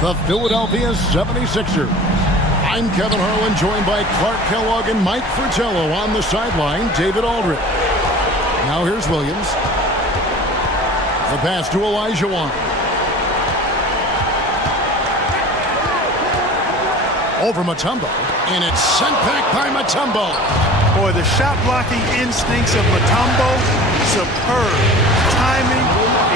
the Philadelphia 76ers. I'm Kevin Harlan, joined by Clark Kellogg and Mike Fratello on the sideline. David Aldridge. Now here's Williams. The pass to Olajuwon. Over Mutombo, and it's sent back by Mutombo. Boy, the shot-blocking instincts of Mutombo, superb. Timing,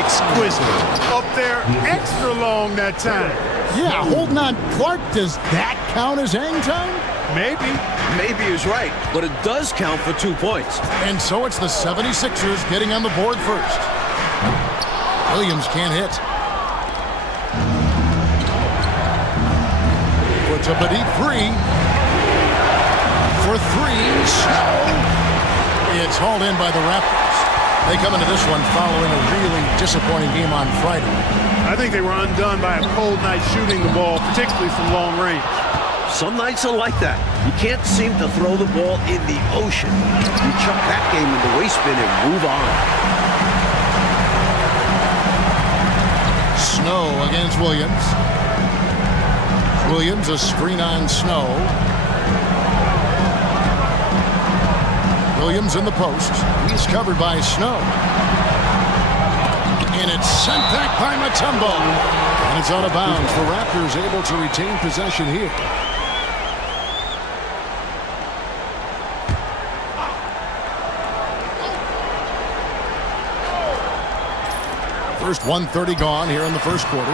exquisite. Up there, extra long that time. Yeah, holding on. Clark, does that count as hang time? Maybe. Maybe he's right, but it does count for 2 points. And so it's the 76ers getting on the board first. Williams can't hit. Puts up a deep three. For three, Snow. It's hauled in by the Raptors. They come into this one following a really disappointing game on Friday. I think they were undone by a cold night shooting the ball, particularly from long range. Some nights are like that. You can't seem to throw the ball in the ocean. You chuck that game in the waste bin and move on. Snow against Williams. Williams, a screen on Snow. Williams in the post. He's covered by Snow. And it's sent back by Mutombo. And it's out of bounds. The Raptors able to retain possession here. First 1:30 gone here in the first quarter.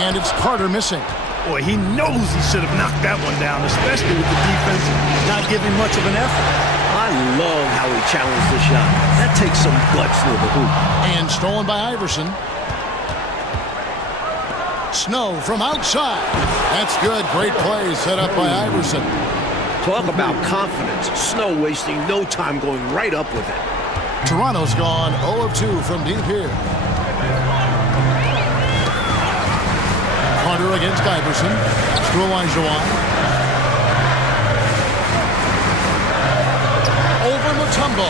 And it's Carter missing. Boy, he knows he should have knocked that one down, especially with the defense not giving much of an effort. I love how he challenged the shot. That takes some guts near the hoop. And stolen by Iverson. Snow from outside. That's good. Great play set up by Iverson. Talk about confidence. Snow wasting no time going right up with it. Toronto's gone 0 of 2 from deep here. Carter against Iverson. To Olajuwon. Over Mutombo.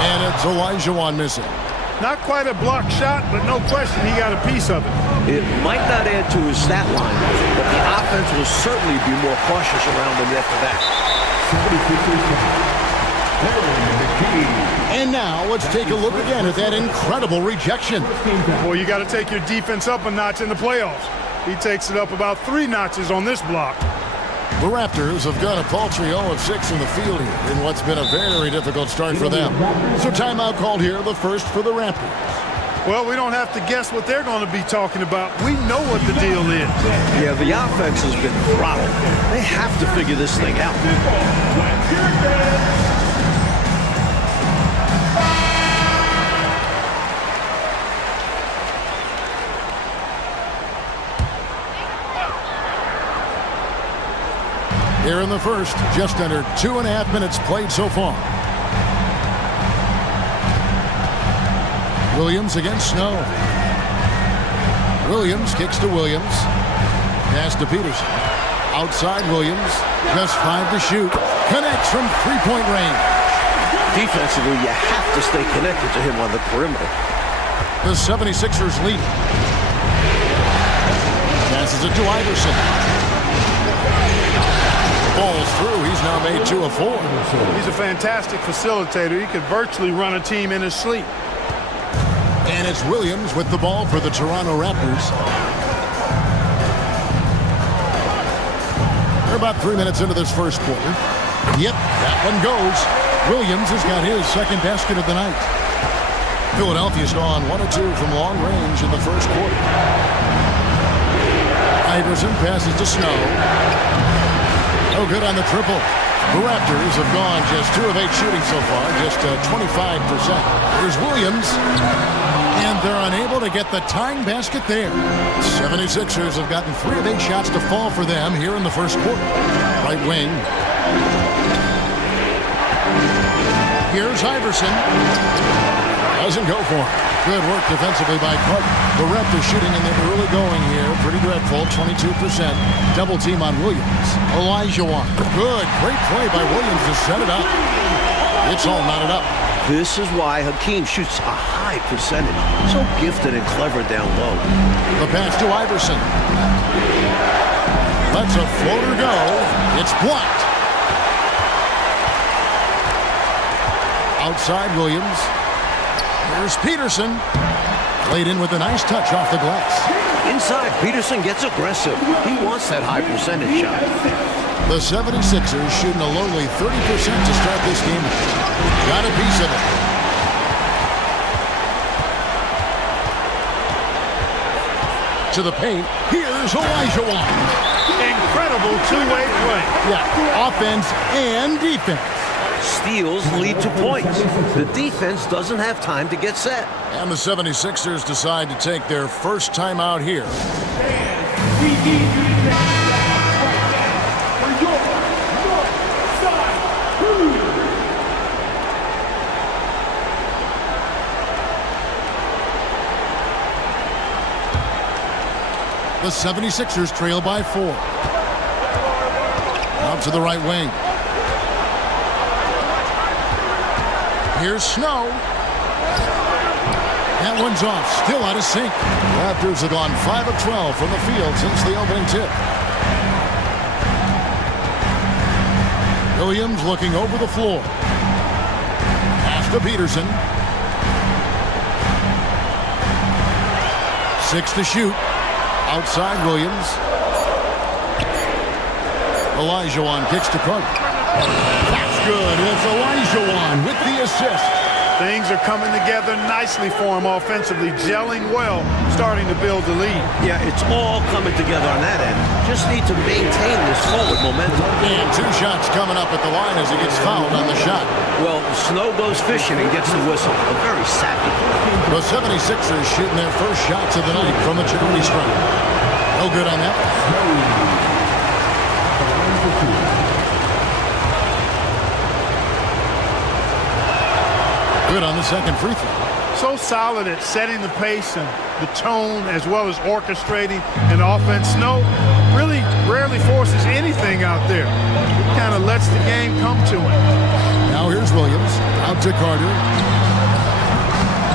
And it's Olajuwon missing. Not quite a blocked shot, but no question he got a piece of it. It might not add to his stat line, but the offense will certainly be more cautious around him after that. And now let's take a look again at that incredible rejection. Boy, you got to take your defense up a notch in the playoffs. He takes it up about 3 notches on this block. The Raptors have got a paltry 0 of 6 in the field here in what's been a very difficult start for them. So timeout called here, the first for the Raptors. Well, we don't have to guess what they're going to be talking about. We know what the deal is. Yeah, the offense has been throttled. They have to figure this thing out. Here in the first, just under 2.5 minutes played so far. Williams against Snow. Williams kicks to Williams. Pass to Peterson. Outside Williams. Just 5 to shoot. Connects from three-point range. Defensively, you have to stay connected to him on the perimeter. The 76ers lead. Passes it to Iverson. Falls through. He's now made 2 of 4. He's a fantastic facilitator. He could virtually run a team in his sleep. And it's Williams with the ball for the Toronto Raptors. They're about 3 minutes into this first quarter. Yep, that one goes. Williams has got his second basket of the night. Philadelphia's gone 1 of 2 from long range in the first quarter. Iverson passes to Snow. No good on the triple. The Raptors have gone just 2 of 8 shooting so far, just 25%. Here's Williams, and they're unable to get the tying basket there. 76ers have gotten 3 of 8 shots to fall for them here in the first quarter. Right wing. Here's Iverson. Doesn't go for it. Good work defensively by Clark. The Raptors shooting, and they're really going here. Pretty dreadful, 22%. Double team on Williams. Olajuwon. Good, great play by Williams to set it up. It's all knotted up. This is why Hakeem shoots a high percentage. So gifted and clever down low. The pass to Iverson. Lets a floater go. It's blocked. Outside Williams. Here's Peterson. Played in with a nice touch off the glass. Inside, Peterson gets aggressive. He wants that high percentage shot. The 76ers shooting a lonely 30% to start this game. Got a piece of it. To the paint. Here's Olajuwon. Incredible two-way play. Yeah, offense and defense. Steals lead to points. The defense doesn't have time to get set. And the 76ers decide to take their first time out here. The 76ers trail by 4. Out to the right wing. Here's Snow. That one's off. Still out of sync. Raptors have gone 5 of 12 from the field since the opening tip. Williams looking over the floor. Pass to Peterson. 6 to shoot. Outside Williams. Olajuwon kicks to Carter. That's good. It's Olajuwon with the assist. Things are coming together nicely for him offensively, gelling well, starting to build the lead. Yeah, it's all coming together on that end. Just need to maintain this forward momentum. And 2 shots coming up at the line as he gets fouled on the shot. Well, Snow goes fishing and gets the whistle. A very savvy play. The 76ers shooting their first shots of the night from the charity stripe. No good on that. Good on the second free throw. So solid at setting the pace and the tone as well as orchestrating an offense. Snow really rarely forces anything out there. He kind of lets the game come to him. Now here's Williams. Out to Carter.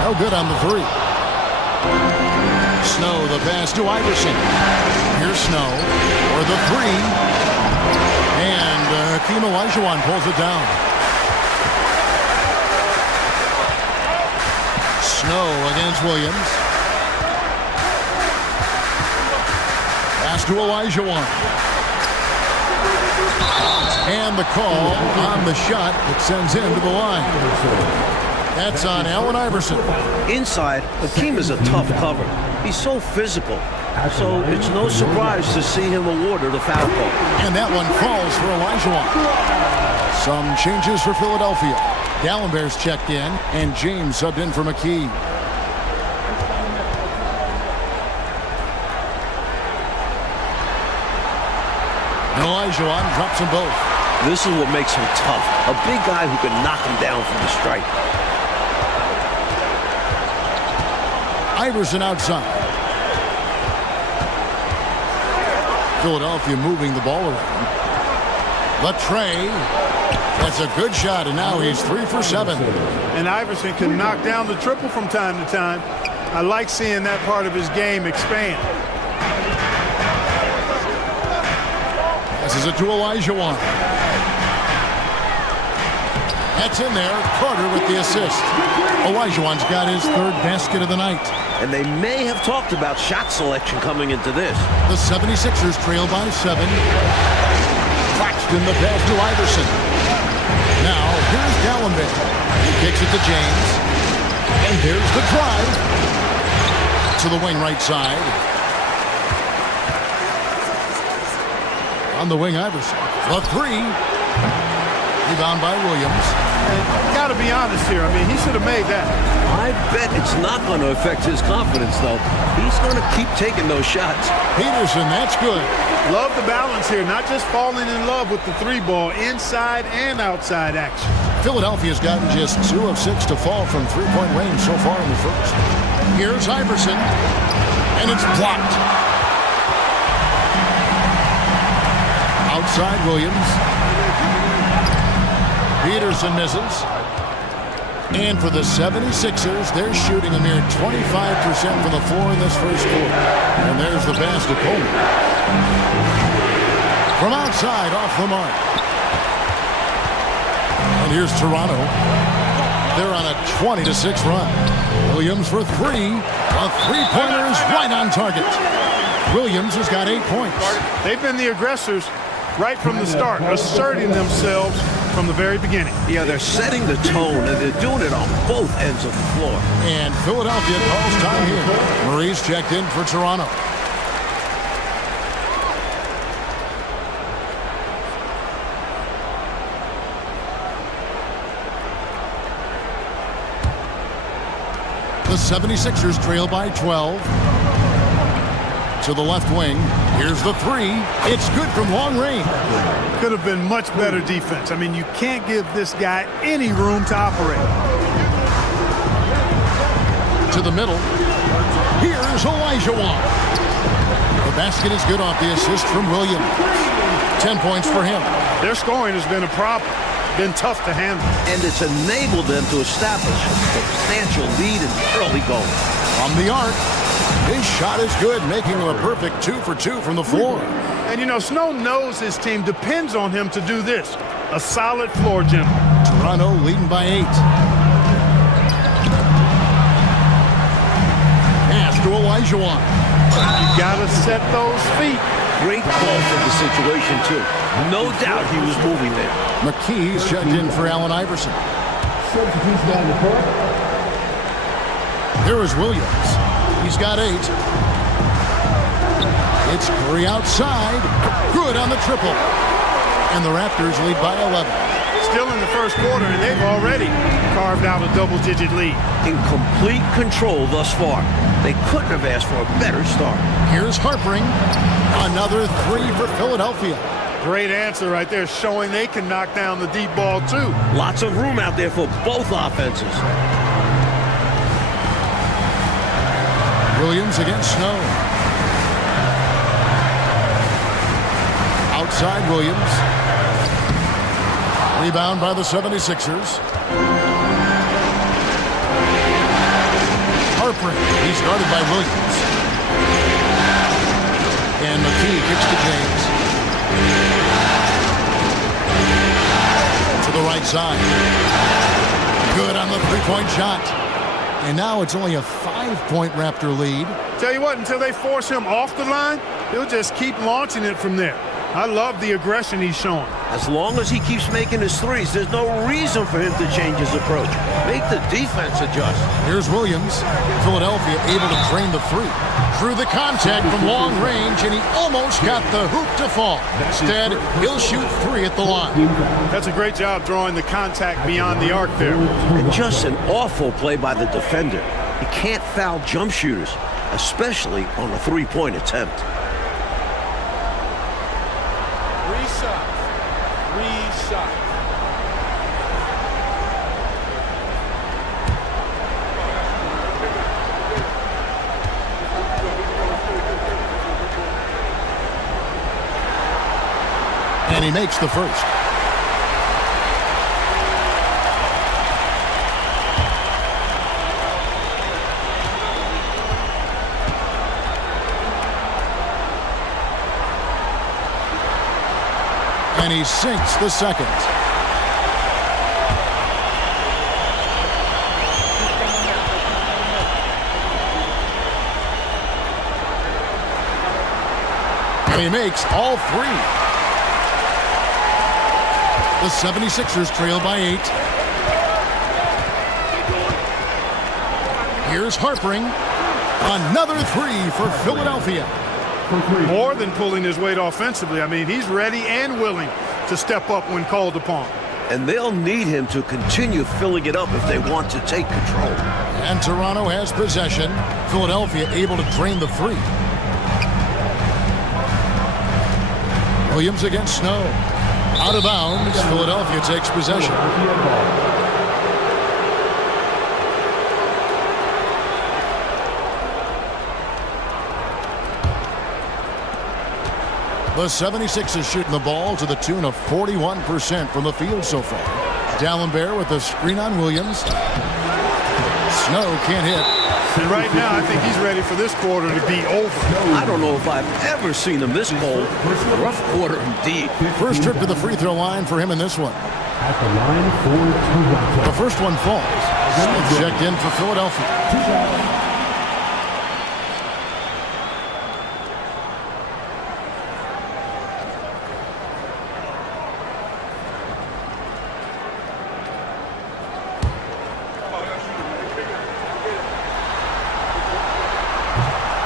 No good on the 3. Snow, the pass to Iverson. Here's Snow for the 3. And Hakeem Olajuwon pulls it down. Snow against Williams. Pass to Olajuwon. And the call on the shot that sends him to the line. That's on Allen Iverson. Inside, Hakeem is a tough cover. He's so physical. So it's no surprise to see him awarded a foul call. And that one falls for Olajuwon. Some changes for Philadelphia. Gallenberg's checked in, and James subbed in for McKee. And Olajuwon drops them both. This is what makes him tough. A big guy who can knock him down from the stripe. Iverson outside. Philadelphia moving the ball around. Latrey. That's a good shot, and now he's 3 for 7. And Iverson can knock down the triple from time to time. I like seeing that part of his game expand. Passes it to Olajuwon. That's in there. Carter with the assist. Olajuwon's got his 3rd basket of the night. And they may have talked about shot selection coming into this. The 76ers trail by 7. Claxton the pass to Iverson. Now, here's Gallenberg. He kicks it to James. And there's the drive. To the wing right side. On the wing, Iverson. The 3. Rebound by Williams. And got to be honest here. I mean, he should have made that. I bet it's not going to affect his confidence, though. He's going to keep taking those shots. Peterson, that's good. Love the balance here, not just falling in love with the 3-ball, inside and outside action. Philadelphia's gotten just 2 of 6 to fall from 3-point range so far in the first. Here's Iverson, and it's blocked. Outside Williams. Peterson misses. And for the 76ers, they're shooting a mere 25% from the floor in this first quarter. And there's the pass to Coleman. From outside, off the mark. And here's Toronto. They're on a 20-6 run. Williams for three. A three-pointer is right on target. Williams has got 8 points. They've been the aggressors right from the start, asserting themselves from the very beginning. Yeah, they're setting the tone, and they're doing it on both ends of the floor. And Philadelphia calls time here. Murray's checked in for Toronto. The 76ers trail by 12. To the left wing. Here's the three. It's good from long range. Could have been much better defense. I mean, you can't give this guy any room to operate. To the middle. Here's Olajuwon. The basket is good off the assist from Williams. 10 points for him. Their scoring has been a problem. Been tough to handle. And it's enabled them to establish a substantial lead in the early going. From the arc. His shot is good, making him a perfect 2 for 2 from the floor. And, you know, Snow knows his team depends on him to do this. A solid floor general. Toronto leading by 8. Pass to Olajuwon. You got to set those feet. Great call for the situation, too. No doubt he was moving there. McKee's checked in for Allen Iverson. Here is Williams. He's got 8. It's Curry outside. Good on the triple. And the Raptors lead by 11. Still in the first quarter, and they've already carved out a double-digit lead. In complete control thus far. They couldn't have asked for a better start. Here's Harpering. Another 3 for Philadelphia. Great answer right there, showing they can knock down the deep ball, too. Lots of room out there for both offenses. Williams against Snow. Outside Williams. Rebound by the 76ers. Harpering. He's guarded by Williams. And McKee kicks to James. To the right side. Good on the three-point shot. And now it's only a 5-point Raptor lead. Tell you what, until they force him off the line, he'll just keep launching it from there. I love the aggression he's showing. As long as he keeps making his threes, there's no reason for him to change his approach. Make the defense adjust. Here's Williams. Philadelphia able to drain the three. Through the contact from long range, and he almost got the hoop to fall. Instead, he'll shoot 3 at the line. That's a great job drawing the contact beyond the arc there. And just an awful play by the defender. You can't foul jump shooters, especially on a three-point attempt. Shot. And he makes the first. And he sinks the second. And he makes all 3. The 76ers trail by 8. Here's Harpering. Another 3 for Philadelphia. More than pulling his weight offensively. I mean, he's ready and willing to step up when called upon. And they'll need him to continue filling it up if they want to take control. And Toronto has possession. Philadelphia able to drain the 3. Williams against Snow. Out of bounds. Philadelphia takes possession. The 76ers shooting the ball to the tune of 41% from the field so far. Dallenberg with a screen on Williams. Snow can't hit. And right now, I think he's ready for this quarter to be over. I don't know if I've ever seen him this cold. Rough quarter indeed. First trip to the free throw line for him in this one. At the line for Toronto. The first one falls. Smith checked in for Philadelphia.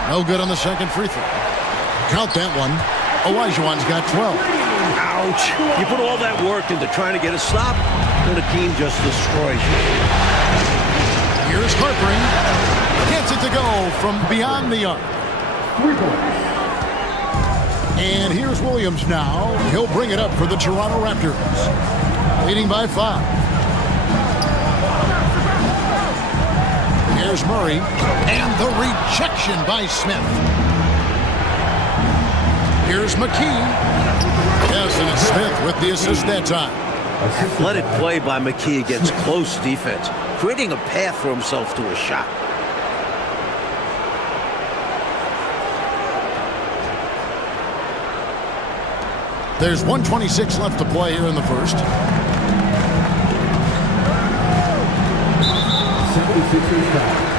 No good on the second free throw. Count that one. Olajuwon's got 12. Ouch. You put all that work into trying to get a stop, and the team just destroys you. Here's Harpering. Gets it to go from beyond the arc. And here's Williams now. He'll bring it up for the Toronto Raptors. Leading by 5. Here's Murray. And the rejection by Smith. Here's McKee. Yes, and it's Smith with the assist that time. Athletic play by McKee against close defense, creating a path for himself to a shot. There's 1:26 left to play here in the first. 76ers foul.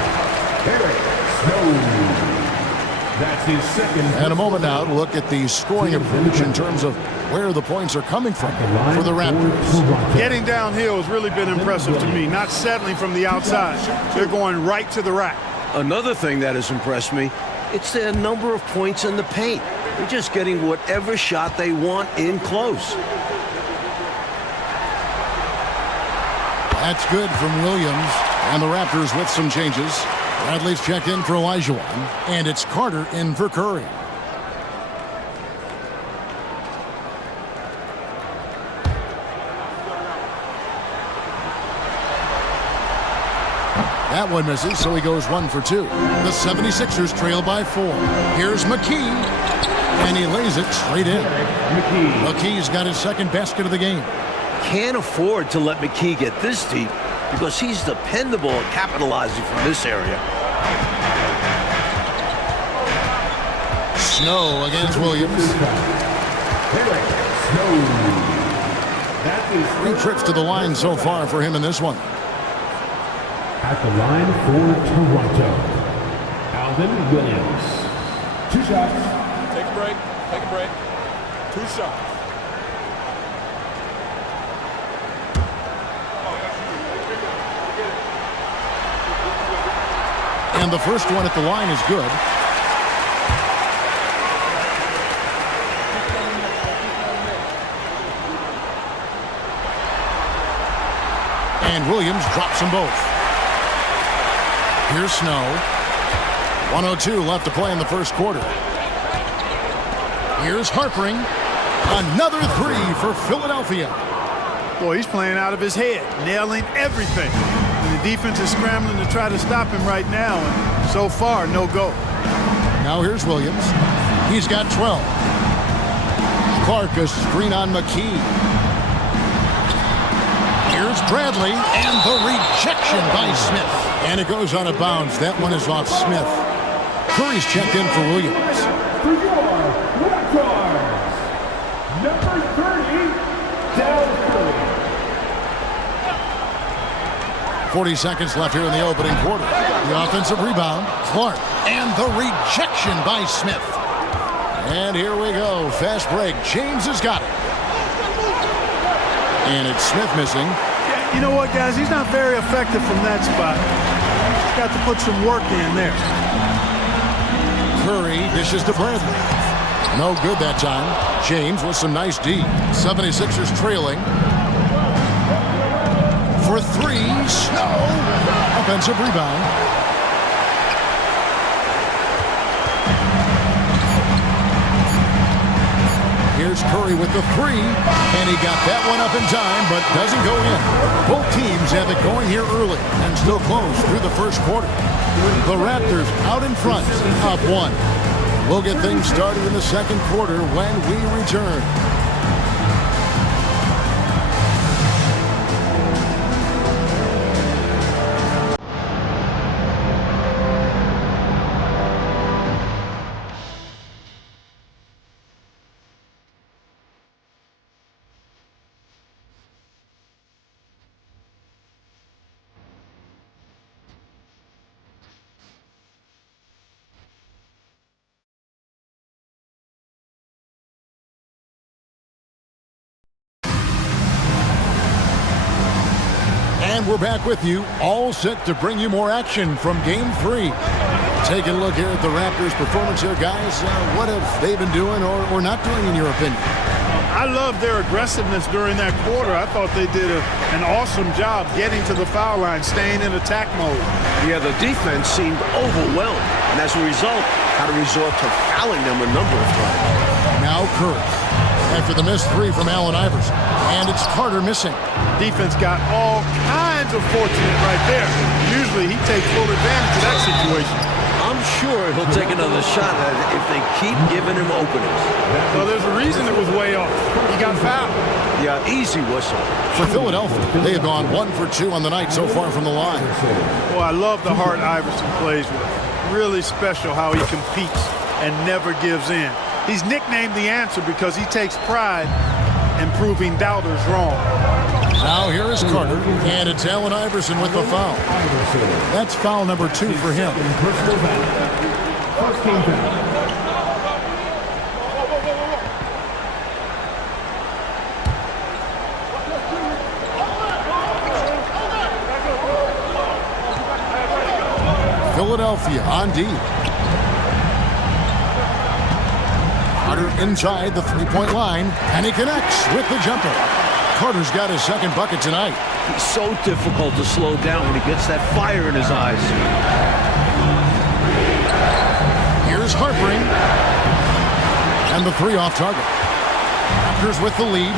Eric Snow. That's his second. And a moment now to look at the scoring approach in terms of where the points are coming from for the Raptors. Getting downhill has really been impressive to me, not settling from the outside. They're going right to the rack. Another thing that has impressed me, it's their number of points in the paint. They're just getting whatever shot they want in close. That's good from Williams. And the Raptors with some changes. Bradley's checked in for Olajuwon. And it's Carter in for Curry. That one misses, so he goes 1 for 2. The 76ers trail by 4. Here's McKee. And he lays it straight in. McKee's got his second basket of the game. Can't afford to let McKee get this deep because he's dependable at capitalizing from this area. Snow against Williams. 3 trips to the line so far for him in this one. At the line for Toronto, Alvin Williams. 2 shots. Take a break. Take a break. 2 shots. And the first one at the line is good. And Williams drops them both. Here's Snow. 1:02 left to play in the first quarter. Here's Harpering. Another 3 for Philadelphia. Boy, he's playing out of his head, nailing everything. And the defense is scrambling to try to stop him right now. And so far, no go. Now here's Williams. He's got 12. Clark, a screen on McKee. Here's Bradley, and the rejection by Smith. And it goes out of bounds. That one is off Smith. Curry's checked in for Williams. For your Raptors, number 30, Dallas Curry. 40 seconds left here in the opening quarter. The offensive rebound, Clark, and the rejection by Smith. And here we go. Fast break. James has got it. And it's Smith missing. Yeah, you know what, guys? He's not very effective from that spot. He's got to put some work in there. Curry dishes to Bradley. No good that time. James with some nice D. 76ers trailing. For 3, Snow. Offensive rebound. Here's Curry with the 3, and he got that one up in time, but doesn't go in. Both teams have it going here early and still close through the first quarter. The Raptors out in front, up 1. We'll get things started in the second quarter when we return. And we're back with you, all set to bring you more action from Game 3. Taking a look here at the Raptors' performance here, guys. What have they been doing or not doing, in your opinion? I love their aggressiveness during that quarter. I thought they did an awesome job getting to the foul line, staying in attack mode. Yeah, the defense seemed overwhelmed, and as a result, had to resort to fouling them a number of times. Now Curry, after the missed three from Allen Iverson, and it's Carter missing. Defense got all kinds of fortunate right there. Usually he takes full advantage of that situation. I'm sure he'll take another shot at it if they keep giving him openings. So there's a reason it was way off. He got fouled. Yeah, easy whistle. For Philadelphia, they have gone 1 for 2 on the night so far from the line. Well, I love the heart Iverson plays with. Really special how he competes and never gives in. He's nicknamed the answer because he takes pride in proving doubters wrong. Now here is Carter, and it's Allen Iverson with the foul. That's foul number 2 for him. First team foul. Philadelphia on D. Carter inside the three-point line, and he connects with the jumper. Carter's got his second bucket tonight. He's so difficult to slow down when he gets that fire in his eyes. Here's Harpering. And the three off target. Raptors with the lead.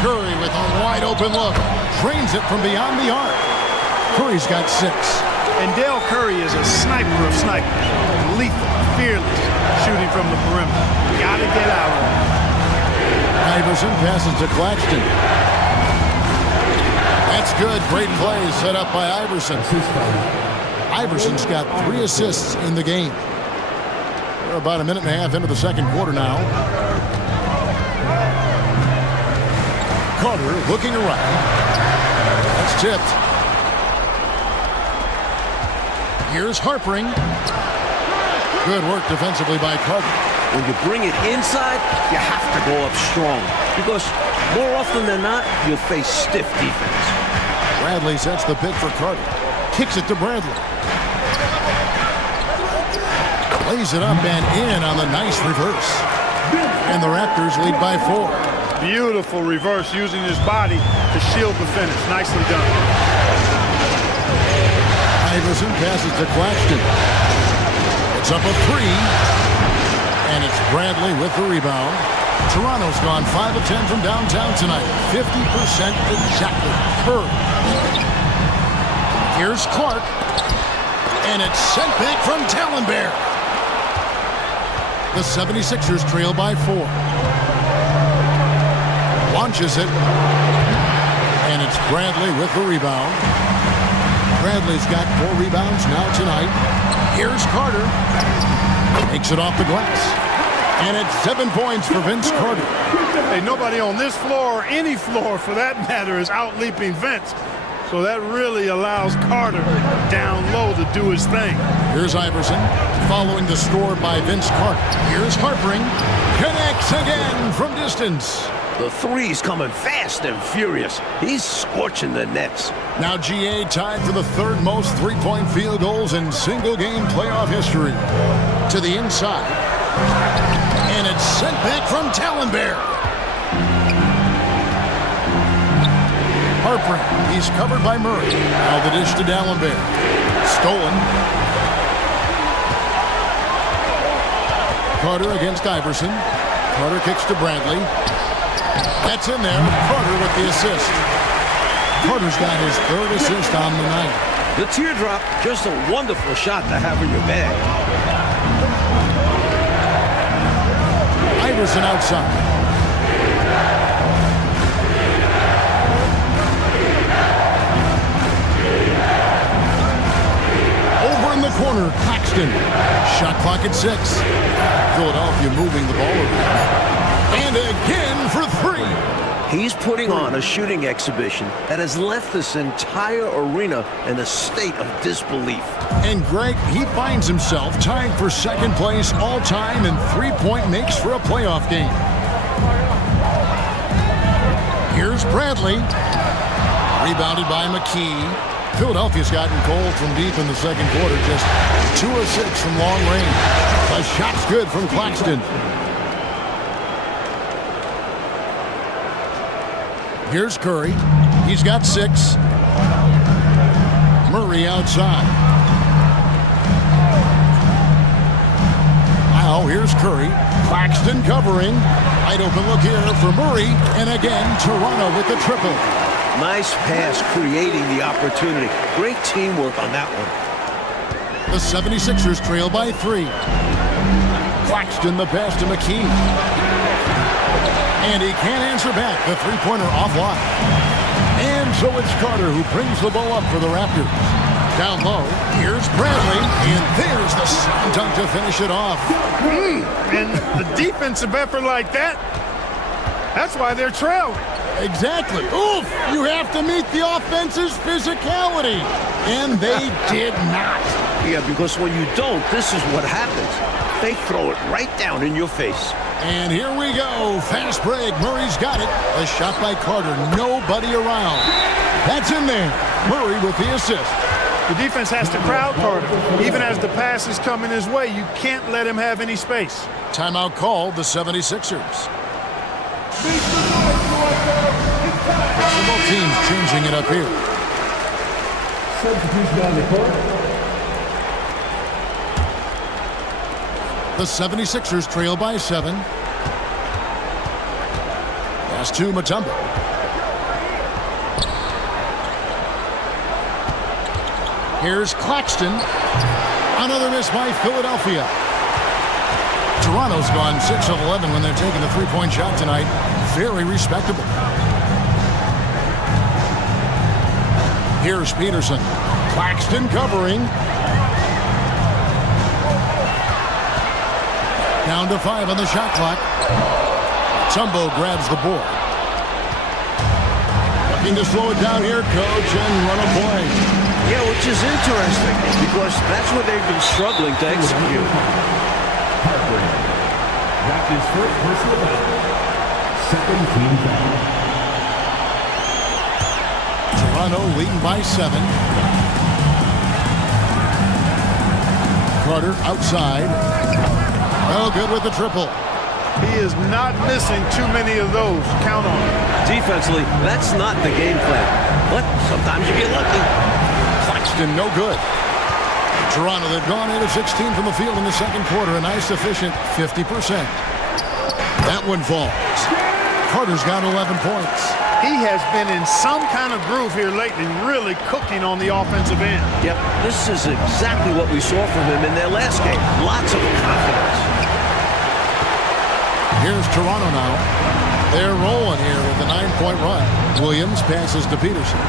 Curry with a wide open look. Drains it from beyond the arc. Curry's got 6. And Dale Curry is a sniper of snipers. Lethal, fearless, shooting from the perimeter. Gotta get out of it. Iverson passes to Claxton. That's good. Great play set up by Iverson. Iverson's got 3 assists in the game. We're about a minute and a half into the second quarter now. Carter looking around. That's tipped. Here's Harpering. Good work defensively by Carter. When you bring it inside, you have to go up strong. Because more often than not, you'll face stiff defense. Bradley sets the pick for Carter. Kicks it to Bradley. Lays it up and in on the nice reverse. And the Raptors lead by 4. Beautiful reverse using his body to shield the finish. Nicely done. Iverson passes to Claxton. It's up a 3. And it's Bradley with the rebound. Toronto's gone 5 of 10 from downtown tonight. 50% exactly. Curry. Here's Clark. And it's sent back from Tallenbear. The 76ers trail by 4. Launches it. And it's Bradley with the rebound. Bradley's got 4 rebounds now tonight. Here's Carter. Takes it off the glass. And it's 7 points for Vince Carter. Hey, nobody on this floor or any floor for that matter is out-leaping Vince. So that really allows Carter down low to do his thing. Here's Iverson following the score by Vince Carter. Here's Harpering. Connects again from distance. The three's coming fast and furious. He's scorching the nets. Now GA tied for the 3rd most three-point field goals in single-game playoff history. To the inside. And it's sent back from Tallenbear. Harpering. He's covered by Murray. Now the dish to Tallenbear. Stolen. Carter against Iverson. Carter kicks to Bradley. That's in there. Carter with the assist. Carter's got his 3rd assist on the night. The teardrop, just a wonderful shot to have in your bag. Iverson outside. Over in the corner, Claxton. Shot clock at 6. Philadelphia moving the ball around. And again for 3. He's putting on a shooting exhibition that has left this entire arena in a state of disbelief. And Greg, he finds himself tied for 2nd place all-time in three-point makes for a playoff game. Here's Here's Bradley. Rebounded by McKee. Philadelphia's gotten cold from deep in the second quarter. Just 2 of 6 from long range. The shot's good from Claxton. Here's Curry. He's got 6. Murray outside. Now here's Curry. Claxton covering. Wide open look here for Murray. And again, Toronto with the triple. Nice pass, creating the opportunity. Great teamwork on that one. The 76ers trail by 3. Claxton the pass to McKee. And he can't answer back. The three-pointer offline. And so it's Carter who brings the ball up for the Raptors. Down low, here's Bradley. And there's the slam dunk to finish it off. And the defensive effort like that, that's why they're trailing. Exactly. Oof! You have to meet the offense's physicality. And they did not. Yeah, because when you don't, this is what happens. They throw it right down in your face. And here we go. Fast break. Murray's got it. A shot by Carter. Nobody around. That's in there. Murray with the assist. The defense has to crowd Carter. Even as the pass is coming his way, you can't let him have any space. Timeout called, the 76ers. Both teams changing it up here. Substitution on the court. The 76ers trail by 7. Pass to Mutombo. Here's Claxton. Another miss by Philadelphia. Toronto's gone 6 of 11 when they're taking the three-point shot tonight. Very respectable. Here's Peterson. Claxton covering. Down to 5 on the shot clock. Mutombo grabs the board. Looking to slow it down here, coach, and run a play. Yeah, which is interesting because that's where they've been struggling to execute. Raptors first personal foul. Second team foul. Toronto leading by 7. Carter outside. Oh, good with the triple. He is not missing too many of those. Count on him. Defensively, that's not the game plan. But sometimes you get lucky. Claxton, no good. Toronto, they've gone 8 of 16 from the field in the second quarter. A nice, efficient 50%. That one falls. Carter's got 11 points. He has been in some kind of groove here lately, really cooking on the offensive end. Yep, this is exactly what we saw from him in their last game. Lots of confidence. Here's Toronto now. They're rolling here with a 9-point run. Williams passes to Peterson.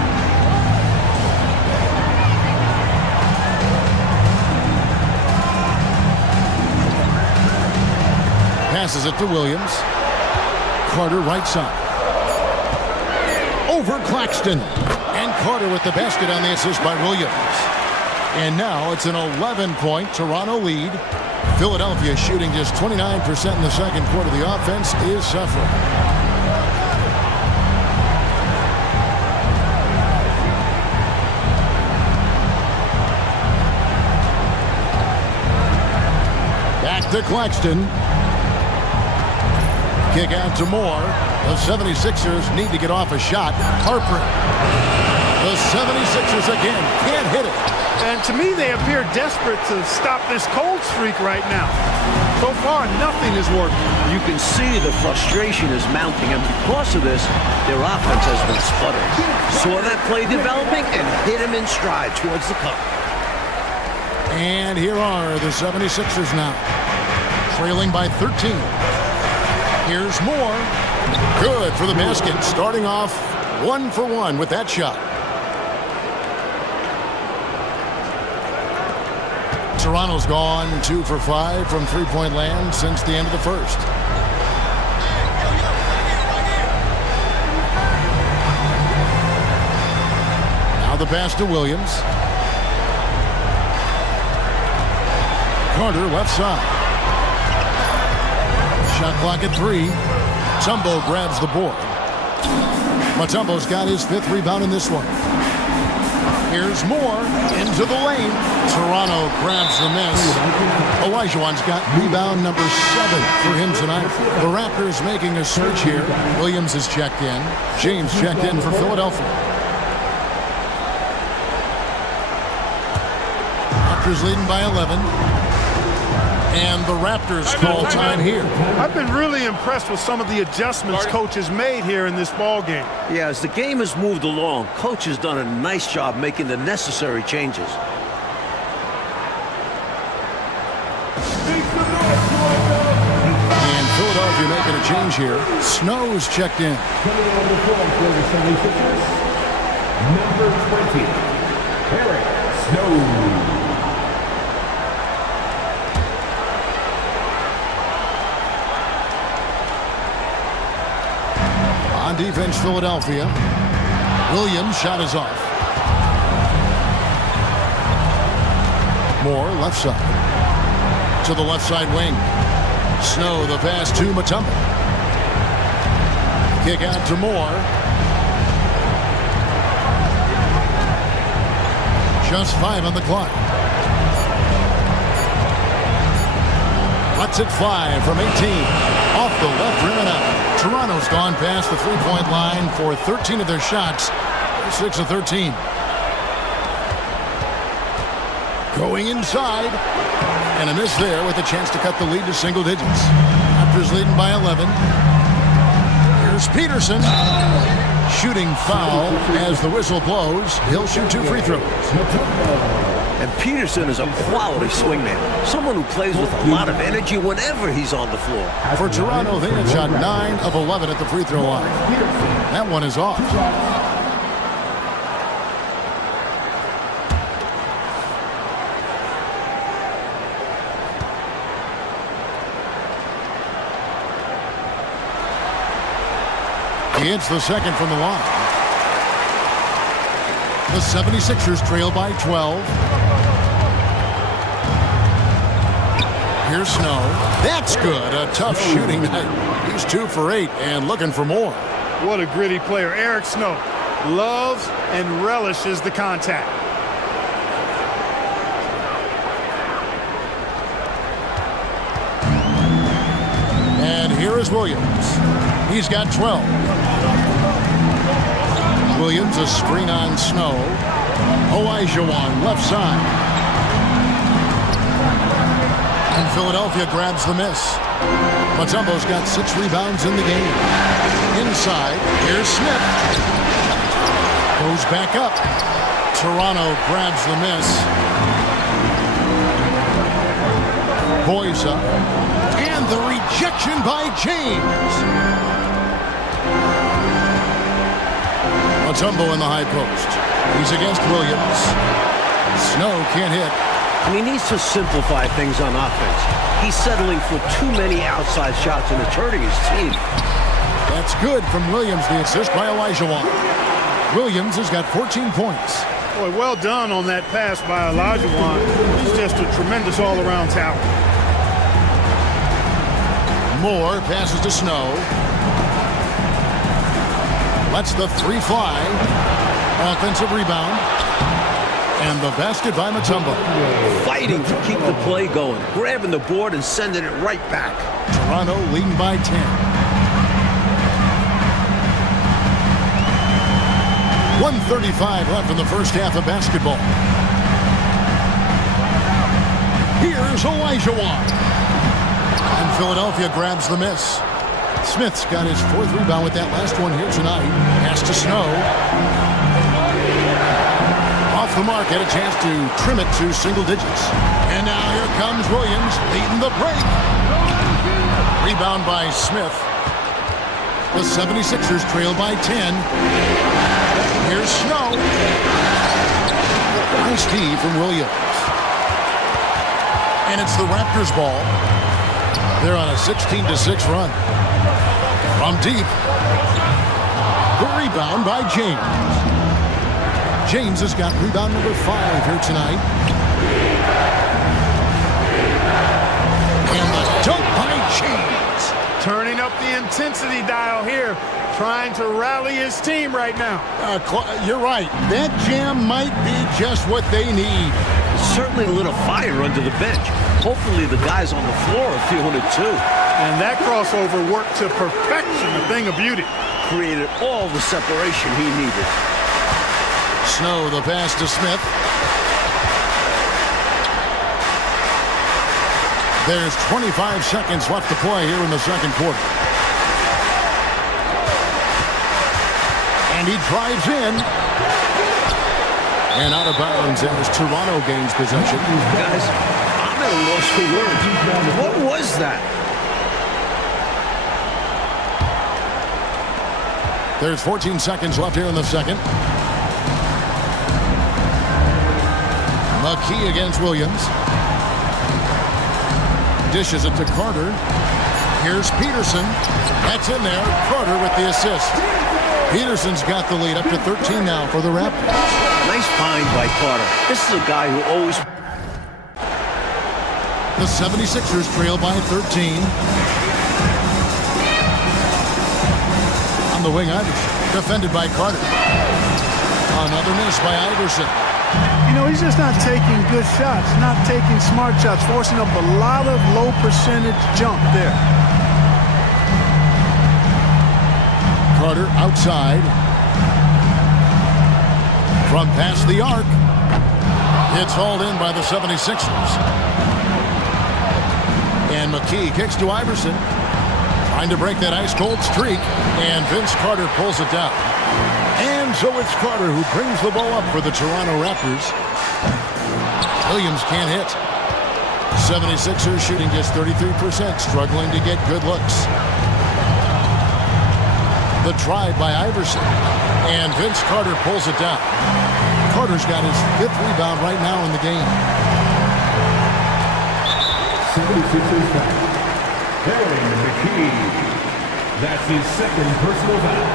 Passes it to Williams. Carter right side. Over Claxton. And Carter with the basket on the assist by Williams. And now it's an 11-point Toronto lead. Philadelphia shooting just 29% in the second quarter. The offense is suffering. Back to Claxton. Kick out to Moore. The 76ers need to get off a shot. Harper. The 76ers again can't hit it. And to me, they appear desperate to stop this cold streak right now. So far, nothing is working. You can see the frustration is mounting, and because of this, their offense has been sputtering. Saw that play developing and hit him in stride towards the cup. And here are the 76ers now, trailing by 13. Here's Moore. Good for the basket, starting off 1 for 1 with that shot. Toronto's gone 2 for 5 from three-point land since the end of the first. Now the pass to Williams. Carter left side. Shot clock at 3. Mutombo grabs the board. Mutombo's got his 5th rebound in this one. Here's Moore into the lane. Toronto grabs the miss. Olajuwon's got rebound number 7 for him tonight. The Raptors making a surge here. Williams is checked in. James checked in for Philadelphia. Raptors leading by 11. And the Raptors call time here. I've been really impressed with some of the adjustments Coach has made here in this ball game. Yeah, as the game has moved along, Coach has done a nice job making the necessary changes. And Philadelphia making a change here. Snow's checked in. Coming on the floor for the 76ers, number 20, Eric Snow. On defense, Philadelphia. Williams' shot is off. Moore, left side. To the left side wing. Snow, the pass to Mutombo. Kick out to Moore. Just 5 on the clock. Lets it fly from 18. Off the left rim and out. Toronto's gone past the three-point line for 13 of their shots. 6 of 13. Going inside. And a miss there with a chance to cut the lead to single digits. Raptors leading by 11. Here's Peterson. Shooting foul as the whistle blows. He'll shoot 2 free throws. And Peterson is a quality swingman. Someone who plays with a lot of energy whenever he's on the floor. For Toronto, they have shot 9 of 11 at the free throw line. That one is off. He hits the second from the line. The 76ers trail by 12. Here's Snow. That's good. A tough shooting night. He's 2 for 8 and looking for more. What a gritty player. Eric Snow loves and relishes the contact. And here is Williams. He's got 12. Williams, a screen on Snow. Olajuwon, left side. And Philadelphia grabs the miss. Mutombo's got 6 rebounds in the game. Inside, here's Smith. Goes back up. Toronto grabs the miss. Boys up. And the rejection by James. Mutombo in the high post. He's against Williams. Snow can't hit. And he needs to simplify things on offense. He's settling for too many outside shots and it's hurting his team. That's good from Williams, the assist by Olajuwon. Williams has got 14 points. Boy, well done on that pass by Olajuwon. He's just a tremendous all-around talent. Moore passes to Snow. Lets the 3 fly. Offensive rebound. And the basket by Mutombo. Fighting to keep the play going. Grabbing the board and sending it right back. Toronto leading by 10. 1:35 left in the first half of basketball. Here's Olajuwon. And Philadelphia grabs the miss. Smith's got his 4th rebound with that last one here tonight. Pass to Snow. Off the mark, had a chance to trim it to single digits. And now here comes Williams leading the break. Rebound by Smith. The 76ers trail by 10. Here's Snow. Nice D from Williams. And it's the Raptors ball. They're on a 16-6 run. From deep. The rebound by James. James has got rebound number 5 here tonight. And the dunk by James. Turning up the intensity dial here, trying to rally his team right now. You're right. That jam might be just what they need. Certainly a little fire under the bench. Hopefully the guys on the floor are feeling it too. And that crossover worked to perfection, a thing of beauty. Created all the separation he needed. Snow, the pass to Smith. There's 25 seconds left to play here in the second quarter. And he drives in. And out of bounds as Toronto gains possession. Guys, I'm at a loss for words. What was that? There's 14 seconds left here in the second. McKee against Williams. Dishes it to Carter. Here's Peterson. That's in there. Carter with the assist. Peterson's got the lead up to 13 now for the Raptors. Nice find by Carter. This is a guy who always... The 76ers trail by 13. On the wing, Iverson. Defended by Carter. Another miss by Iverson. You know, he's just not taking good shots, not taking smart shots, forcing up a lot of low percentage jump there. Carter outside. From past the arc. It's hauled in by the 76ers. And McKee kicks to Iverson. Trying to break that ice-cold streak. And Vince Carter pulls it down. And so it's Carter who brings the ball up for the Toronto Raptors. Williams can't hit. 76ers shooting just 33%, struggling to get good looks. The drive by Iverson. And Vince Carter pulls it down. Carter's got his 5th rebound right now in the game. 76ers foul. Aaron McKee. That's his 2nd personal foul.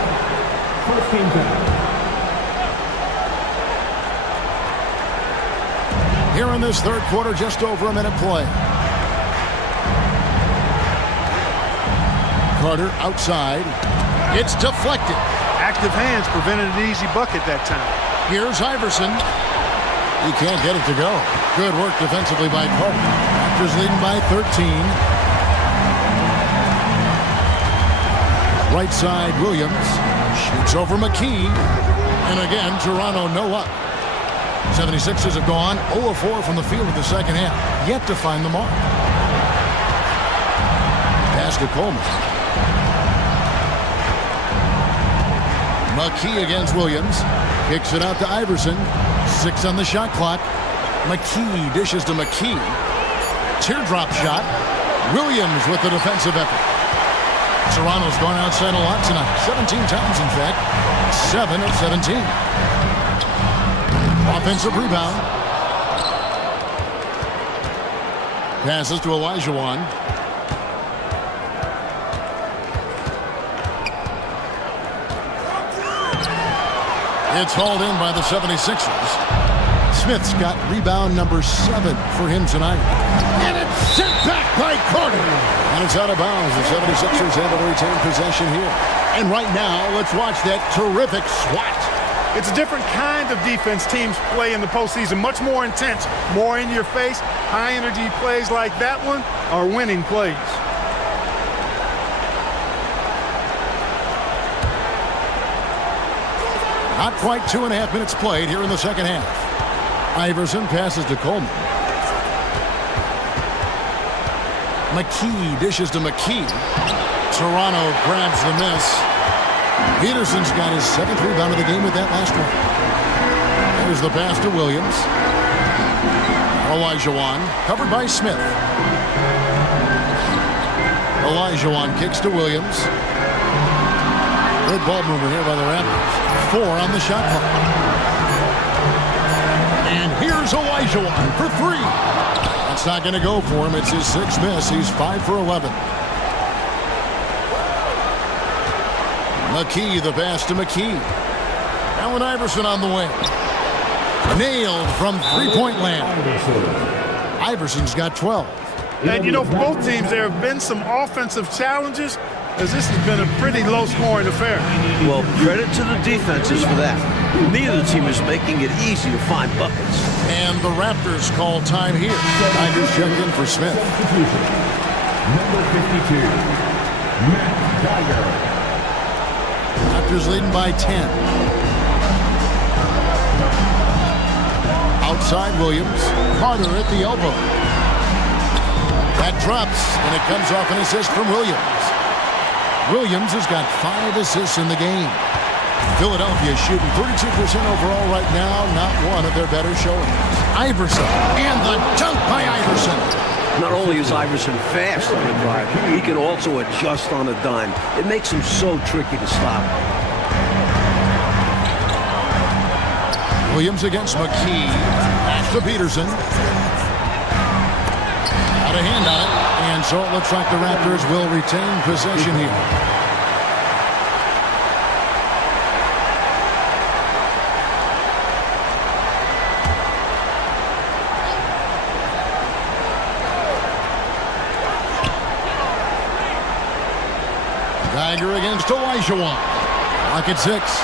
First team foul. Here in this third quarter, just over a minute play. Carter outside. It's deflected. Active hands prevented an easy bucket that time. Here's Iverson. He can't get it to go. Good work defensively by Carter. Raptors leading by 13. Right side, Williams. Shoots over McKee. And again, Toronto no up. 76ers have gone 0 of 4 from the field in the second half. Yet to find the mark. Pass to Coleman. McKee against Williams. Kicks it out to Iverson. 6 on the shot clock. McKee dishes to McKee. Teardrop shot. Williams with the defensive effort. Toronto's gone outside a lot tonight. 17 times, in fact. 7 of 17. Offensive rebound. Passes to Olajuwon. It's hauled in by the 76ers. Smith's got rebound number 7 for him tonight. And it's sent back by Carter. And it's out of bounds. The 76ers able to retain possession here. And right now, let's watch that terrific swat. It's a different kind of defense teams play in the postseason. Much more intense, more in your face. High energy plays like that one are winning plays. Not quite 2.5 minutes played here in the second half. Iverson passes to Coleman. McKee dishes to McKee. Toronto grabs the miss. Peterson's got his 7th rebound of the game with that last one. There's the pass to Williams. Olajuwon covered by Smith. Olajuwon kicks to Williams. Good ball movement here by the Raptors. 4 on the shot clock. And here's Olajuwon for 3. That's not going to go for him. It's his 6th miss. He's 5 for 11. McKee, the pass to McKee. Allen Iverson on the way. Nailed from three-point land. Iverson's got 12. And, you know, for both teams, there have been some offensive challenges. as this has been a pretty low-scoring affair. Well, credit to the defenses for that. Neither team is making it easy to find buckets. And the Raptors call time here. Tigers check in for Smith. Substitution. Number 52, Matt Geiger. Raptors leading by 10. Outside Williams. Carter at the elbow. That drops, and it comes off an assist from Williams. Williams has got 5 assists in the game. Philadelphia is shooting 32% overall right now, not one of their better showings. Iverson, and the dunk by Iverson. Not only is Iverson fast on the drive, he can also adjust on a dime. It makes him so tricky to stop. Williams against McKee. Pass to Peterson. Got a hand on it, and so it looks like the Raptors will retain possession here. Geiger against Olajuwon. Lock at 6.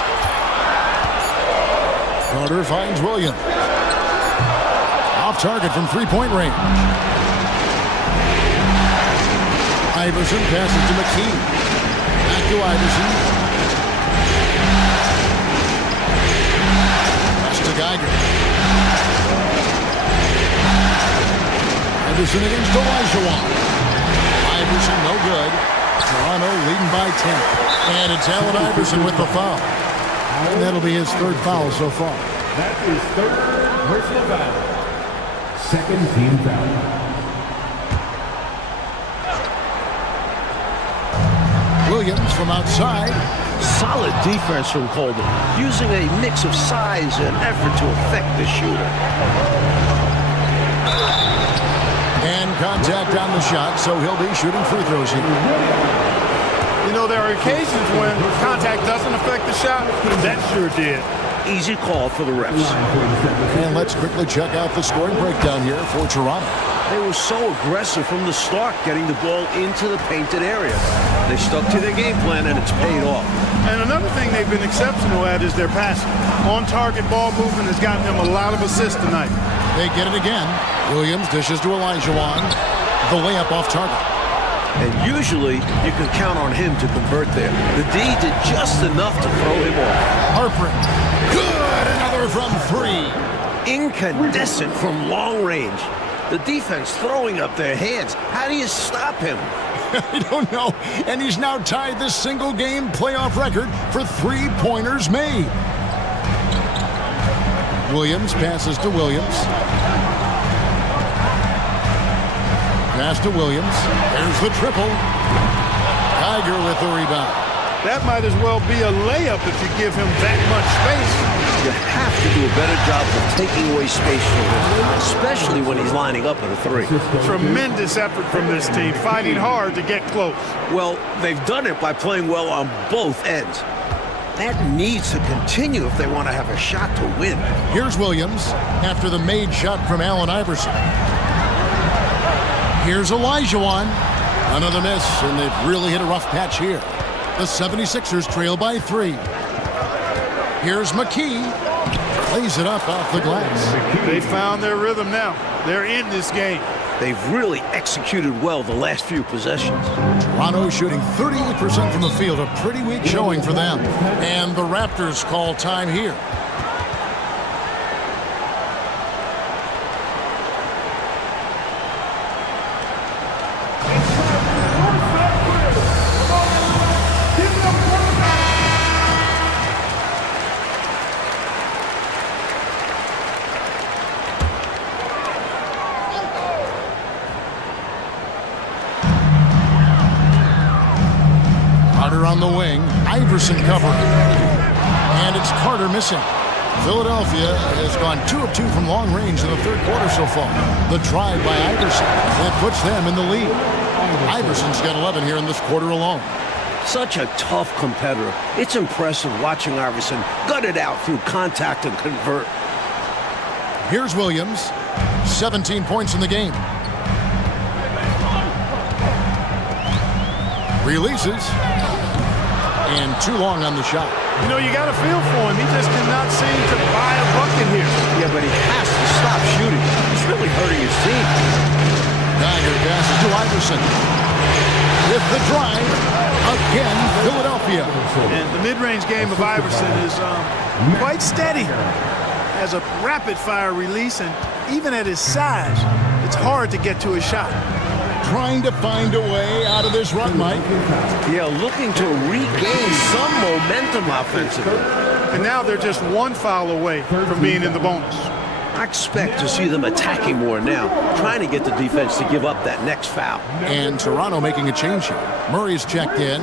Carter finds Williams. Off target from three-point range. Iverson passes to McKee. Back to Iverson. Pass to Geiger. Iverson against Olajuwon. Iverson no good. Toronto leading by 10. And it's Allen Iverson with the foul. And that'll be his 3rd foul so far. That is 3rd personal foul. 2nd team foul. Williams from outside. Solid defense from Coleman, using a mix of size and effort to affect the shooter. And contact on the shot, so he'll be shooting free throws here. You know, there are occasions when contact doesn't affect the shot. That sure did. Easy call for the refs. And let's quickly check out the scoring breakdown here for Toronto. They were so aggressive from the start, getting the ball into the painted area. They stuck to their game plan, and it's paid off. And another thing they've been exceptional at is their passing. On-target ball movement has gotten them a lot of assists tonight. They get it again. Williams dishes to Olajuwon. The layup off target. And usually, you can count on him to convert there. The D did just enough to throw him off. Harper. Good! Another from 3. Incandescent from long range. The defense throwing up their hands. How do you stop him? I don't know. And he's now tied the single-game playoff record for 3-pointers made. Williams passes to Williams. Pass to Williams. There's the triple. Geiger with the rebound. That might as well be a layup if you give him that much space. You have to do a better job of taking away space from him, especially when he's lining up at a 3. Tremendous effort from this team, fighting hard to get close. Well, they've done it by playing well on both ends. That needs to continue if they want to have a shot to win. Here's Williams after the made shot from Allen Iverson. Here's Olajuwon. Another miss, and they've really hit a rough patch here. The 76ers trail by 3. Here's McKee. Plays it up off the glass. They found their rhythm now. They're in this game. They've really executed well the last few possessions. Toronto shooting 38% from the field. A pretty weak showing for them. And the Raptors call time here. Carter on the wing. Iverson covering. And it's Carter missing. Philadelphia has gone 2 of 2 from long range in the 3rd quarter so far. The drive by Iverson. That puts them in the lead. Iverson's got 11 here in this quarter alone. Such a tough competitor. It's impressive watching Iverson gut it out through contact and convert. Here's Williams. 17 points in the game. Releases. And too long on the shot. You know, you got a feel for him. He just cannot seem to buy a bucket here. Yeah, but he has to stop shooting. He's really hurting his team. Tiger passes to Iverson. With the drive, again, Philadelphia. And the mid-range game of Iverson is quite steady. Has a rapid-fire release, and even at his size, it's hard to get to his shot. Trying to find a way out of this run, Mike. Yeah, looking to regain some momentum offensively. And now they're just one foul away from being in the bonus. I expect to see them attacking more now, trying to get the defense to give up that next foul. And Toronto making a change here. Murray's checked in.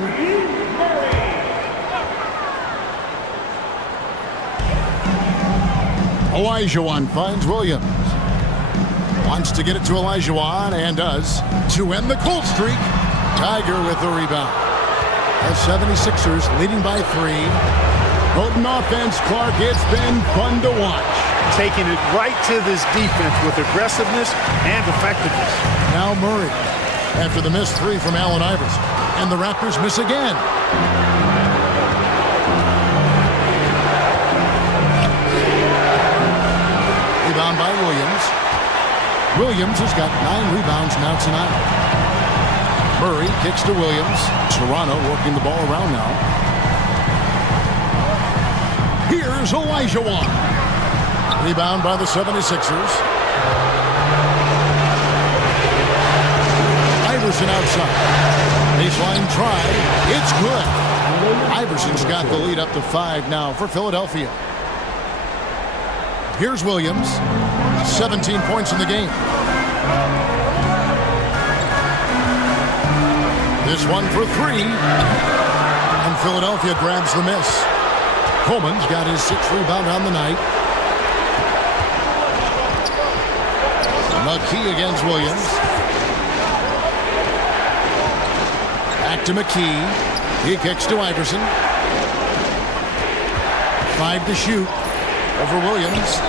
Olajuwon finds Williams. Wants to get it to Olajuwon and does. To end the cold streak, Tiger with the rebound. The 76ers leading by 3. Potent offense, Clark. It's been fun to watch. Taking it right to this defense with aggressiveness and effectiveness. Now Murray after the missed 3 from Allen Iverson. And the Raptors miss again. Rebound by Williams. Williams has got 9 rebounds now tonight. Murray kicks to Williams. Toronto working the ball around now. Here's Olajuwon. Rebound by the 76ers. Iverson outside. Baseline try. It's good. Iverson's got the lead up to 5 now for Philadelphia. Here's Williams. 17 points in the game. This one for 3. And Philadelphia grabs the miss. Coleman's got his 6th rebound on the night. McKee against Williams. Back to McKee. He kicks to Iverson. 5 to shoot. Over Williams.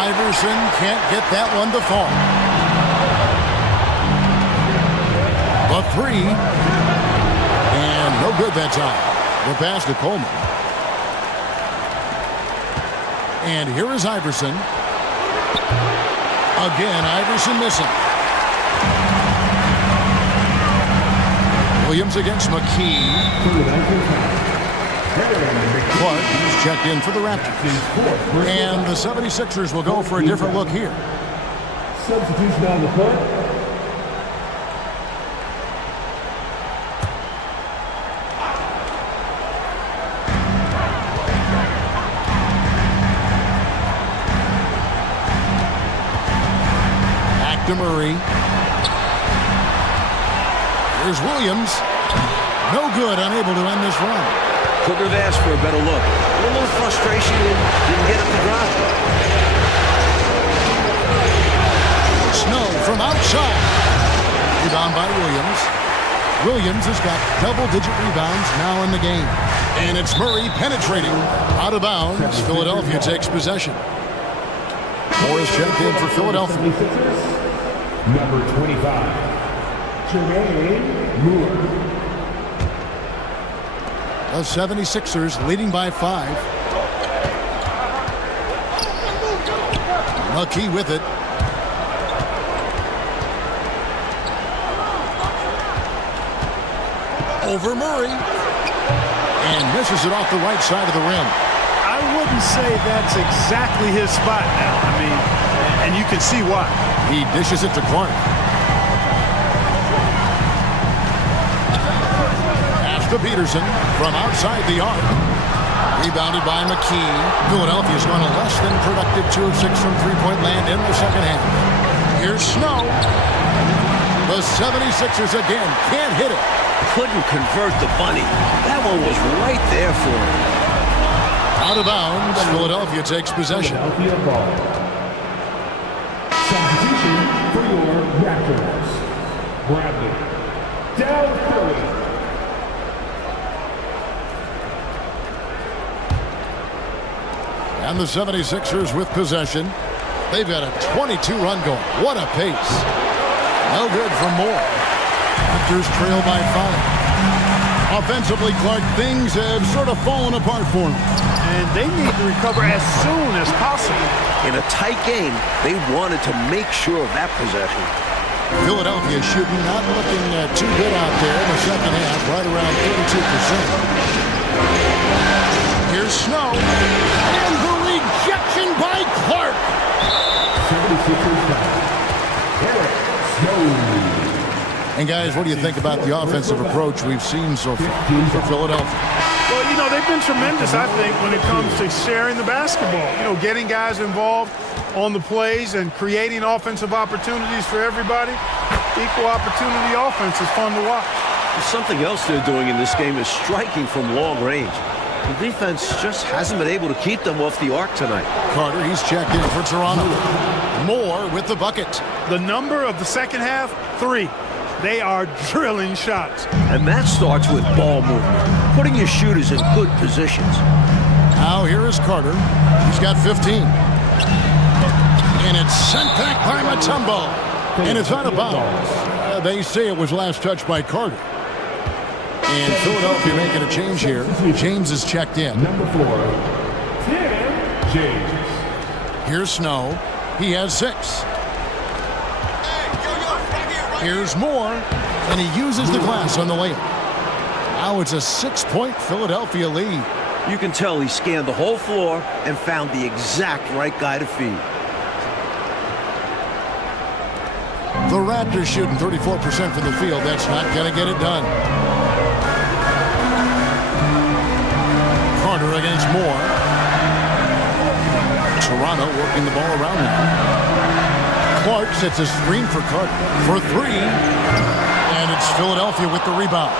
Iverson can't get that one to fall. The 3. And no good that time. The pass to Coleman. And here is Iverson. Again, Iverson missing. Williams against McKee. Clark is checked in for the Raptors. And the 76ers will go for a different look here. Substitution on the court. Back to Murray. Here's Williams. No good, unable to end this run. Couldn't have asked for a better look. A little frustration and didn't get it to drop. Snow from outside. Rebound by Williams. Williams has got double-digit rebounds now in the game. And it's Murray penetrating. Out of bounds. Philadelphia takes possession. Moore is checked in for Philadelphia. Number 25. Jermaine Moore. The 76ers leading by 5. McKee with it. Over Murray. And misses it off the right side of the rim. I wouldn't say that's exactly his spot now. I mean, and you can see why. He dishes it to Clark. To Peterson from outside the arc. Rebounded by McKee. Philadelphia's gone a less than productive 2 of 6 from three-point land in the second half. Here's Snow. The 76ers again can't hit it. Couldn't convert the bunny. That one was right there for him. Out of bounds. Philadelphia takes possession. Philadelphia ball. Substitution for your Raptors. Bradley. Down Philly. And the 76ers with possession. They've got a 22-run going. What a pace. No good for Moore. Raptors trail by 5. Offensively, Clark, things have sort of fallen apart for them. And they need to recover as soon as possible. In a tight game, they wanted to make sure of that possession. Philadelphia shooting not looking too good out there in the second half, right around 32%. Here's Snow, and the rejection by Clark. 76ers foul. Eric Snow. And guys, what do you think about the offensive approach we've seen so far for Philadelphia? Well, you know, they've been tremendous, I think, when it comes to sharing the basketball. You know, getting guys involved on the plays and creating offensive opportunities for everybody. Equal opportunity offense is fun to watch. Something else they're doing in this game is striking from long range. The defense just hasn't been able to keep them off the arc tonight. Carter, he's checked in for Toronto. Moore with the bucket. The number of the second half, 3. They are drilling shots. And that starts with ball movement, putting your shooters in good positions. Now here is Carter. He's got 15. And it's sent back by Mutombo. And it's out of bounds. They say it was last touched by Carter. And Philadelphia making a change here. James is checked in. Number 4, Tim James. Here's Snow. He has 6. Here's Moore, and he uses the glass on the layup. Now it's a 6-point Philadelphia lead. You can tell he scanned the whole floor and found the exact right guy to feed. The Raptors shooting 34% from the field. That's not going to get it done. Carter against Moore. Toronto working the ball around now. Clark sets a screen for Carter for 3. And it's Philadelphia with the rebound.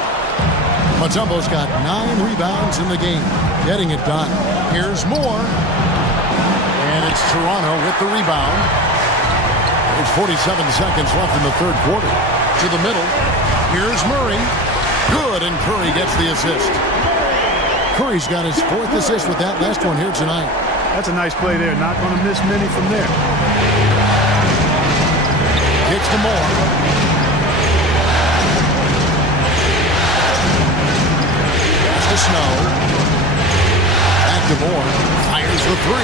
Mutombo's got 9 rebounds in the game. Getting it done. Here's Moore. And it's Toronto with the rebound. There's 47 seconds left in the third quarter. To the middle. Here's Murray. Good, and Curry gets the assist. Curry's got his 4th assist with that last one here tonight. That's a nice play there. Not going to miss many from there. Hits to Moore. Pass to Snow. Back to Moore. Fires the 3.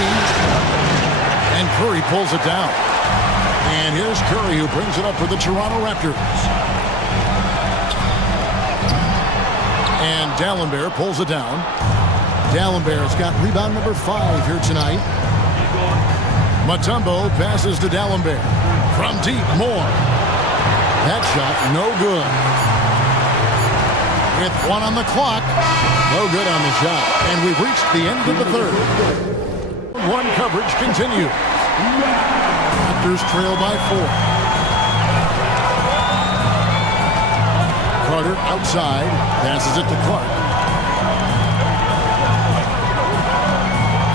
And Curry pulls it down. And here's Curry who brings it up for the Toronto Raptors. And Dallenberg pulls it down. Dallenberg's got rebound number 5 here tonight. Mutombo passes to Dallenberg. From deep, Moore. That shot, no good. With 1 on the clock, no good on the shot. And we've reached the end of the third. 1 coverage continues. Raptors trail by 4. Carter outside, passes it to Clark.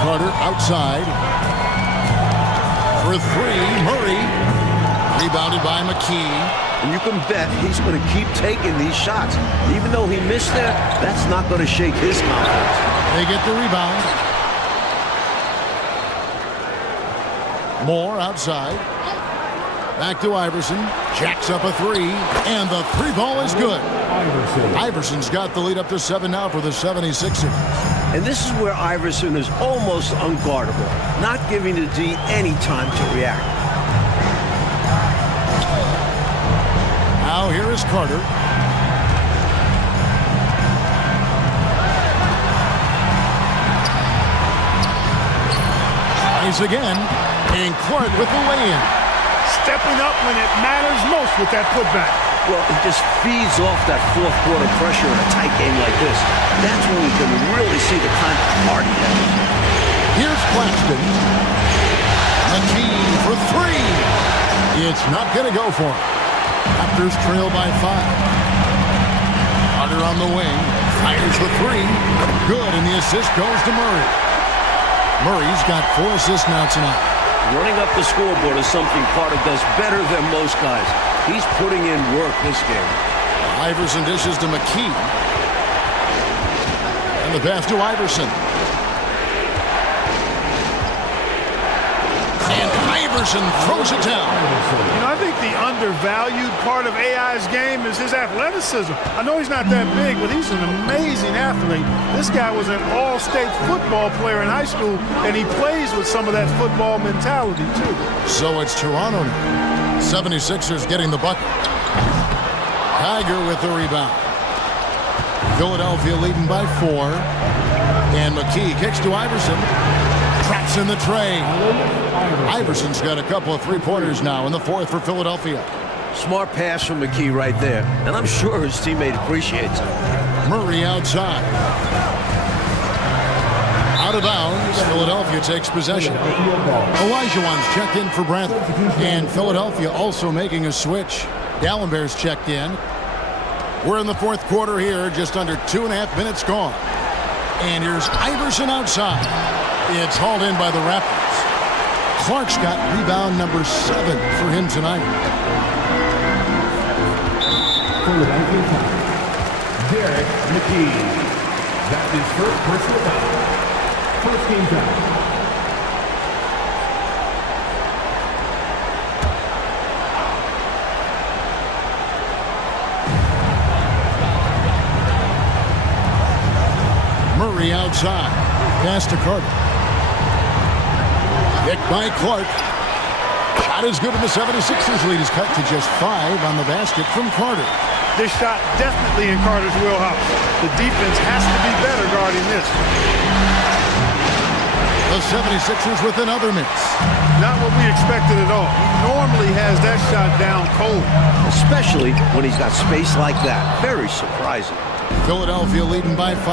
Carter outside. For 3, Murray. Rebounded by McKee. And you can bet he's going to keep taking these shots. Even though he missed there, that's not going to shake his confidence. They get the rebound. Moore outside. Back to Iverson. Jacks up a 3. And the 3 ball is good. Iverson's got the lead up to 7 now for the 76ers. And this is where Iverson is almost unguardable, not giving the D any time to react. Now here is Carter. Tries again. And Clark with the lay-in. Stepping up when it matters most with that putback. Well, it just feeds off that fourth quarter pressure in a tight game like this. That's when we can really see the kind of heart he has. Here's Claxton. McKee for 3. It's not going to go for him. Raptors trail by 5. Carter on the wing. Fires for 3. Good, and the assist goes to Murray. Murray's got 4 assists now tonight. Running up the scoreboard is something Carter does better than most guys. He's putting in work this game. Iverson dishes to McKee. And the pass to Iverson. And Iverson throws it down. You know, I think the undervalued part of AI's game is his athleticism. I know he's not that big, but he's an amazing athlete. This guy was an all-state football player in high school, and he plays with some of that football mentality, too. So it's Toronto now. 76ers getting the bucket. Tiger with the rebound. Philadelphia leading by 4. And McKee kicks to Iverson. Traps in the tray. Iverson's got a couple of three-pointers now in the fourth for Philadelphia. Smart pass from McKee right there, and I'm sure his teammate appreciates it. Murray outside. Out of bounds. Philadelphia takes possession. Olajuwon's checked in for Bradley. And Philadelphia also making a switch. Gallenberg's checked in. We're in the fourth quarter here, just under 2.5 minutes gone. And here's Iverson outside. It's hauled in by the Raptors. Clark's got rebound number 7 for him tonight. Philadelphia time. Derek McKee. That's his first personal foul. First game foul. Murray outside. Pass to Carter. Picked by Clark. Shot is good, and the 76ers lead is cut to just 5 on the basket from Carter. This shot definitely in Carter's wheelhouse. The defense has to be better guarding this. The 76ers with another miss. Not what we expected at all. He normally has that shot down cold. Especially when he's got space like that. Very surprising. Philadelphia leading by 5.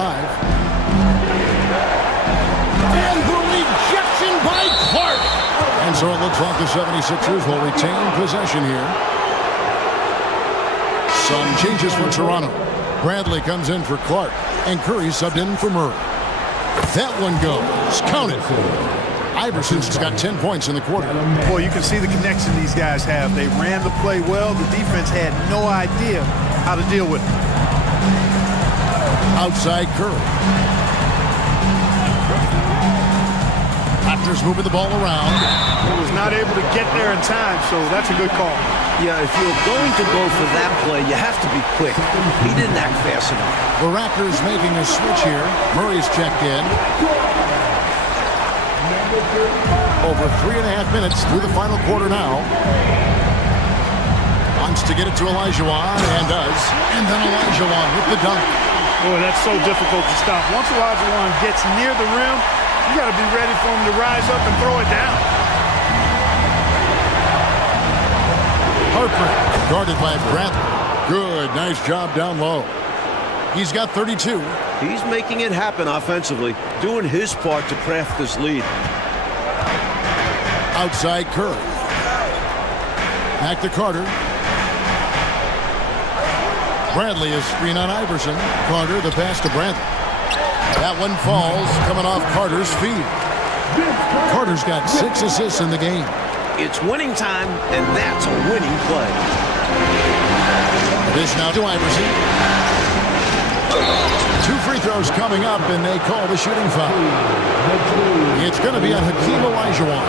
And the rejection by Clark. And so it looks like the 76ers will retain possession here. Some changes for Toronto. Bradley comes in for Clark. And Curry subbed in for Murray. That one goes. Count it. Iverson's got 10 points in the quarter. Boy, you can see the connection these guys have. They ran the play well. The defense had no idea how to deal with it. Outside Curry. Raptors moving the ball around. He was not able to get there in time, so that's a good call. Yeah, if you're going to go for that play, you have to be quick. He didn't act fast enough. The Raptors making a switch here. Murray's checked in. Over 3.5 minutes through the final quarter now. Wants to get it to Olajuwon, and does. And then Olajuwon with the dunk. Boy, that's so difficult to stop. Once Olajuwon gets near the rim, you got to be ready for him to rise up and throw it down. Harper guarded by Bradley. Good, nice job down low. He's got 32. He's making it happen offensively, doing his part to craft this lead. Outside Curry. Back to Carter. Bradley is screen on Iverson. Carter, the pass to Bradley. That one falls, coming off Carter's feet. Carter's got 6 assists in the game. It's winning time, and that's a winning play. Dish now to Iverson. 2 free throws coming up, and they call the shooting foul. It's going to be on Hakeem Olajuwon.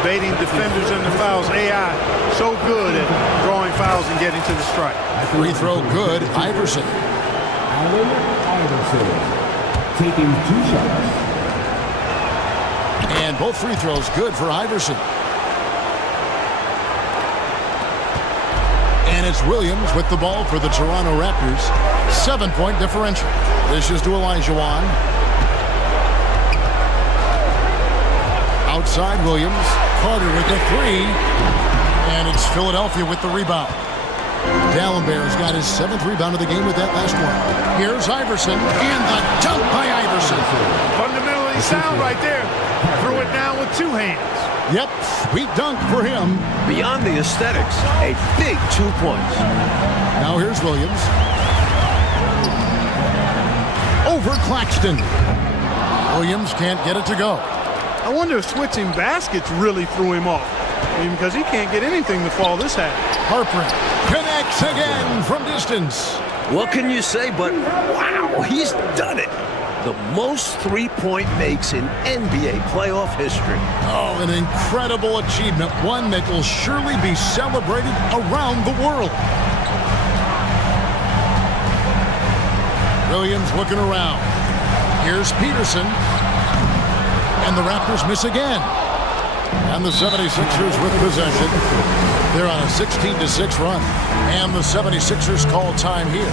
Baiting defenders in the fouls. AI so good at drawing fouls and getting to the strike. Free throw good. Iverson. Allen Iverson taking 2 shots. And both free throws good for Iverson. And it's Williams with the ball for the Toronto Raptors. 7-point differential. This is to Olajuwon. Outside Williams. Carter with the 3. And it's Philadelphia with the rebound. Gallenberg's got his 7th rebound of the game with that last one. Here's Iverson. And the dunk by Iverson. Fundamentally sound right there. Threw it down with 2 hands. Yep, sweet dunk for him. Beyond the aesthetics, a big 2 points. Now here's Williams. Over Claxton. Williams can't get it to go. I wonder if switching baskets really threw him off. I mean, because he can't get anything to fall this half. Harper connects again from distance. What can you say but, wow, he's done it. the most three-point makes in NBA playoff history. Oh, an incredible achievement, one that will surely be celebrated around the world. Williams looking around. Here's Peterson. And the Raptors miss again. And the 76ers with possession. They're on a 16-6 run. And the 76ers call time here.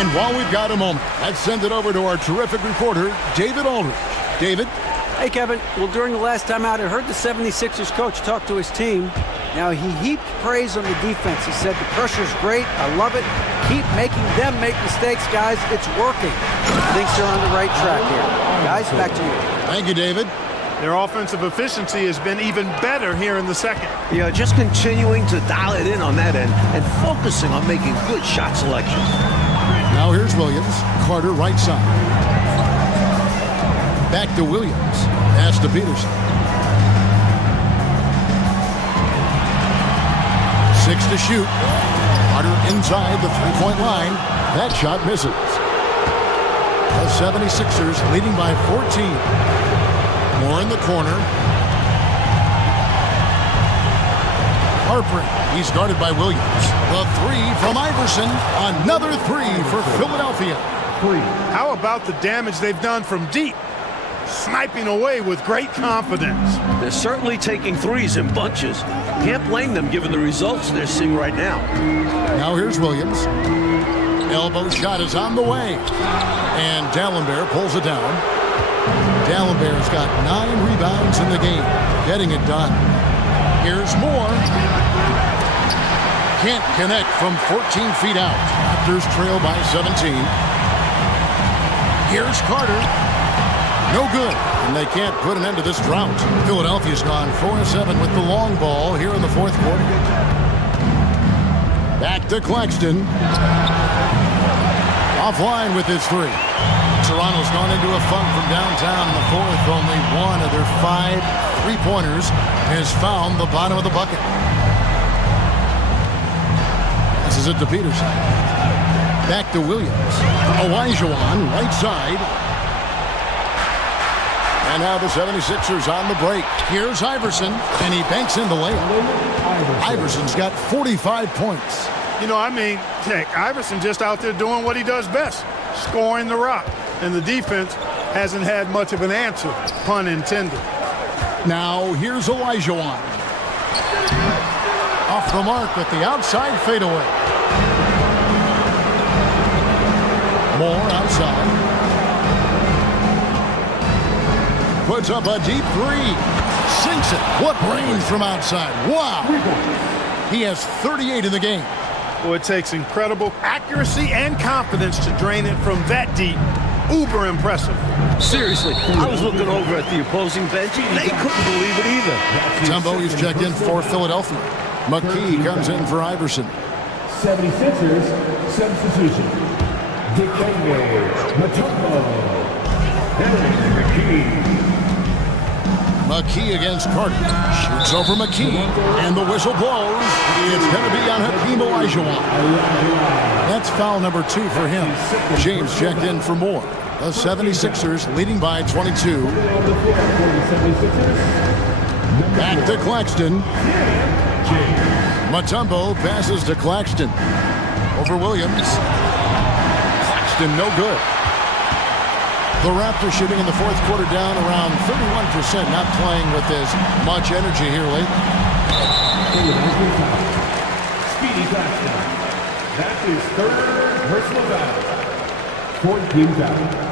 And while we've got a moment, let's send it over to our terrific reporter, David Aldridge. David? Hey, Kevin. Well, during the last time out, I heard the 76ers coach talk to his team. Now, he heaped praise on the defense. He said, the pressure's great. I love it. Keep making them make mistakes, guys. It's working. Thinks they're on the right track here. Guys, back to you. Thank you, David. Their offensive efficiency has been even better here in the second. Yeah, just continuing to dial it in on that end and focusing on making good shot selections. Now here's Williams. Carter right side. Back to Williams. Pass to Peterson. 6 to shoot. Carter inside the three-point line. That shot misses. The 76ers leading by 14. More in the corner. Harper. He's guarded by Williams. The three from Iverson. Another three for Philadelphia. How about the damage they've done from deep? Sniping away with great confidence. They're certainly taking threes in bunches. Can't blame them given the results they're seeing right now. Now here's Williams. Elbow shot is on the way. And Dallenberg pulls it down. Dallenberg's got 9 rebounds in the game. Getting it done. Here's Moore. Can't connect from 14 feet out. Raptors trail by 17. Here's Carter. No good, and they can't put an end to this drought. Philadelphia's gone 4-7 with the long ball here in the fourth quarter. Back to Claxton. Offline with his three. Toronto's gone into a funk from downtown in the fourth. Only one of their 5 three-pointers has found the bottom of the bucket. This is it to Peterson. Back to Williams. Olajuwon, right side. And now the 76ers on the break. Here's Iverson, and he banks in the layup. Iverson's got 45 points. You know, I mean, heck, Iverson just out there doing what he does best, scoring the rock. And the defense hasn't had much of an answer, pun intended. Now here's Olajuwon. Off the mark with the outside fadeaway. Moore outside. Puts up a deep three. Sinks it. What range from outside. Wow. He has 38 in the game. Well, it takes incredible accuracy and confidence to drain it from that deep. Uber impressive. Seriously, I was looking over at the opposing bench. They couldn't believe it either. Mutombo is checked in for Philadelphia. McKee comes in for Iverson. 76ers substitution. Mutombo. McKee against Carter. Shoots over McKee. And the whistle blows. It's going to be on Hakeem Olajuwon. That's foul number 2 for him. James checked in for Moore. The 76ers leading by 22. Back to Claxton. Mutombo passes to Claxton. Over Williams. Claxton no good. The Raptors shooting in the fourth quarter down around 31%, not playing with as much energy here lately. Speedy Claxton. That's his 3rd personal foul. 14 foul.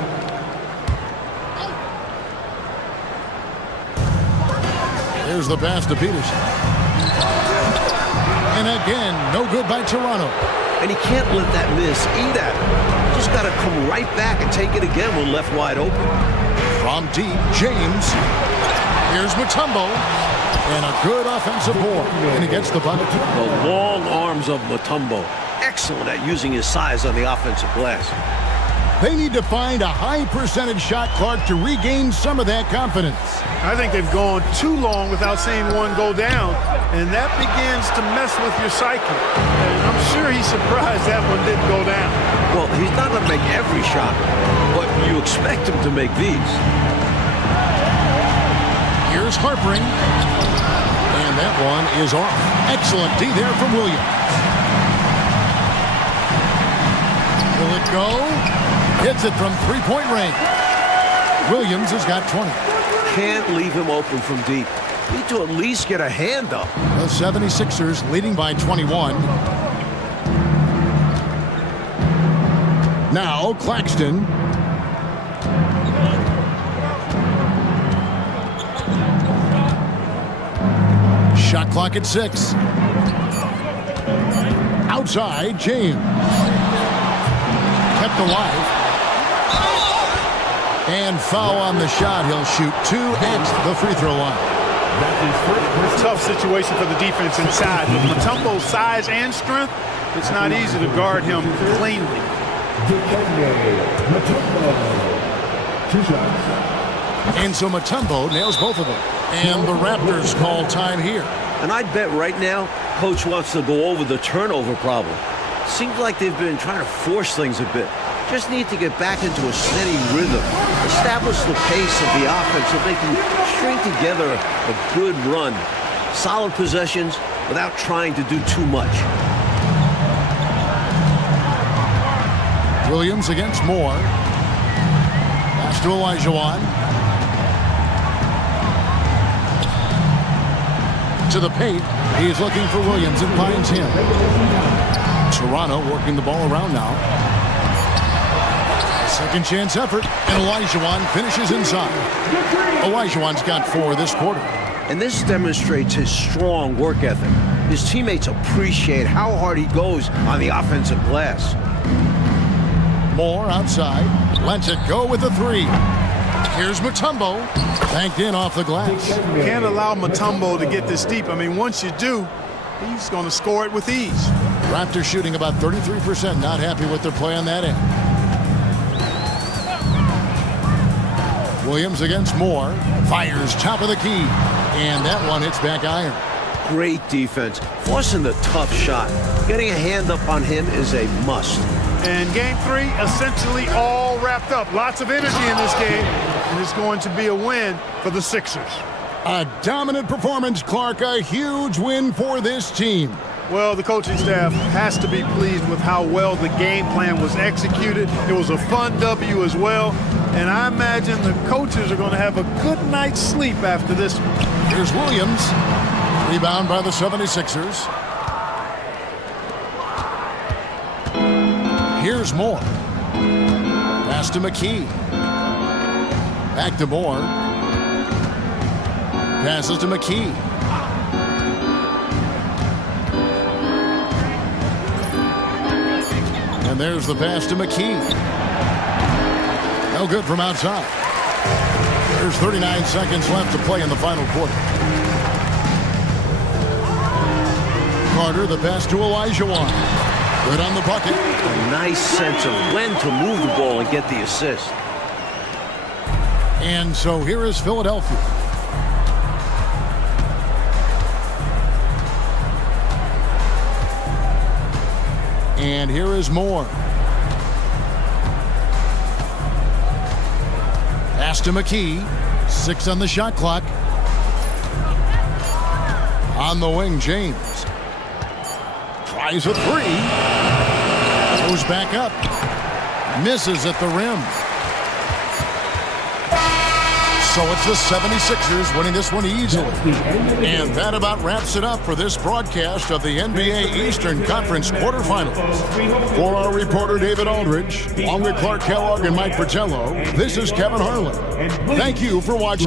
There's the pass to Peterson. And again, no good by Toronto. And he can't let that miss eat at him. Just got to come right back and take it again when left wide open. From deep, James. Here's Mutombo. And a good offensive board. And he gets the bucket. The long arms of Mutombo. Excellent at using his size on the offensive glass. They need to find a high percentage shot, Clark, to regain some of that confidence. I think they've gone too long without seeing one go down, and that begins to mess with your psyche. And I'm sure he's surprised that one didn't go down. Well, he's not going to make every shot, but you expect him to make these. Here's Harpering. And that one is off. Excellent D there from Williams. Will it go? Hits it from three-point range. Williams has got 20. Can't leave him open from deep. Need to at least get a hand up. The 76ers leading by 21. Now Claxton. Shot clock at 6. Outside, James. Kept alive. And foul on the shot. He'll shoot 2 at the free throw line. Tough situation for the defense inside. With Mutombo's size and strength, it's not easy to guard him cleanly. And so Mutombo nails both of them. And the Raptors call time here. And I bet right now, Coach wants to go over the turnover problem. Seems like they've been trying to force things a bit. Just need to get back into a steady rhythm. Establish the pace of the offense so they can string together a good run. Solid possessions without trying to do too much. Williams against Moore. Pass to Olajuwon. To the paint. He's looking for Williams and finds him. Toronto working the ball around now. Second chance effort, and Olajuwon finishes inside. Olajuwon's got 4 this quarter. And this demonstrates his strong work ethic. His teammates appreciate how hard he goes on the offensive glass. Moore outside, lets it go with the 3. Here's Mutombo, banked in off the glass. Can't allow Mutombo to get this deep. I mean, once you do, he's going to score it with ease. Raptors shooting about 33%, not happy with their play on that end. Williams against Moore, fires top of the key, and that one hits back iron. Great defense, forcing the tough shot. Getting a hand up on him is a must. And game 3 essentially all wrapped up. Lots of energy in this game, and it's going to be a win for the Sixers. A dominant performance, Clark, a huge win for this team. Well, the coaching staff has to be pleased with how well the game plan was executed. It was a fun W as well, and I imagine the coaches are going to have a good night's sleep after this one. Here's Williams, rebound by the 76ers. Here's Moore. Pass to McKee. Back to Moore. Passes to McKee. And there's the pass to McKee. No good from outside. There's 39 seconds left to play in the final quarter. Carter, the pass to Olajuwon. Good on the bucket. A nice sense of when to move the ball and get the assist. And so here is Philadelphia. And here is Moore. Pass to McKee. 6 on the shot clock. On the wing, James. Tries a 3. Goes back up. Misses at the rim. So it's the 76ers winning this one easily. And that about wraps it up for this broadcast of the NBA Eastern Conference quarterfinals. For our reporter David Aldridge, along with Clark Kellogg and Mike Fratello, this is Kevin Harlan. Thank you for watching.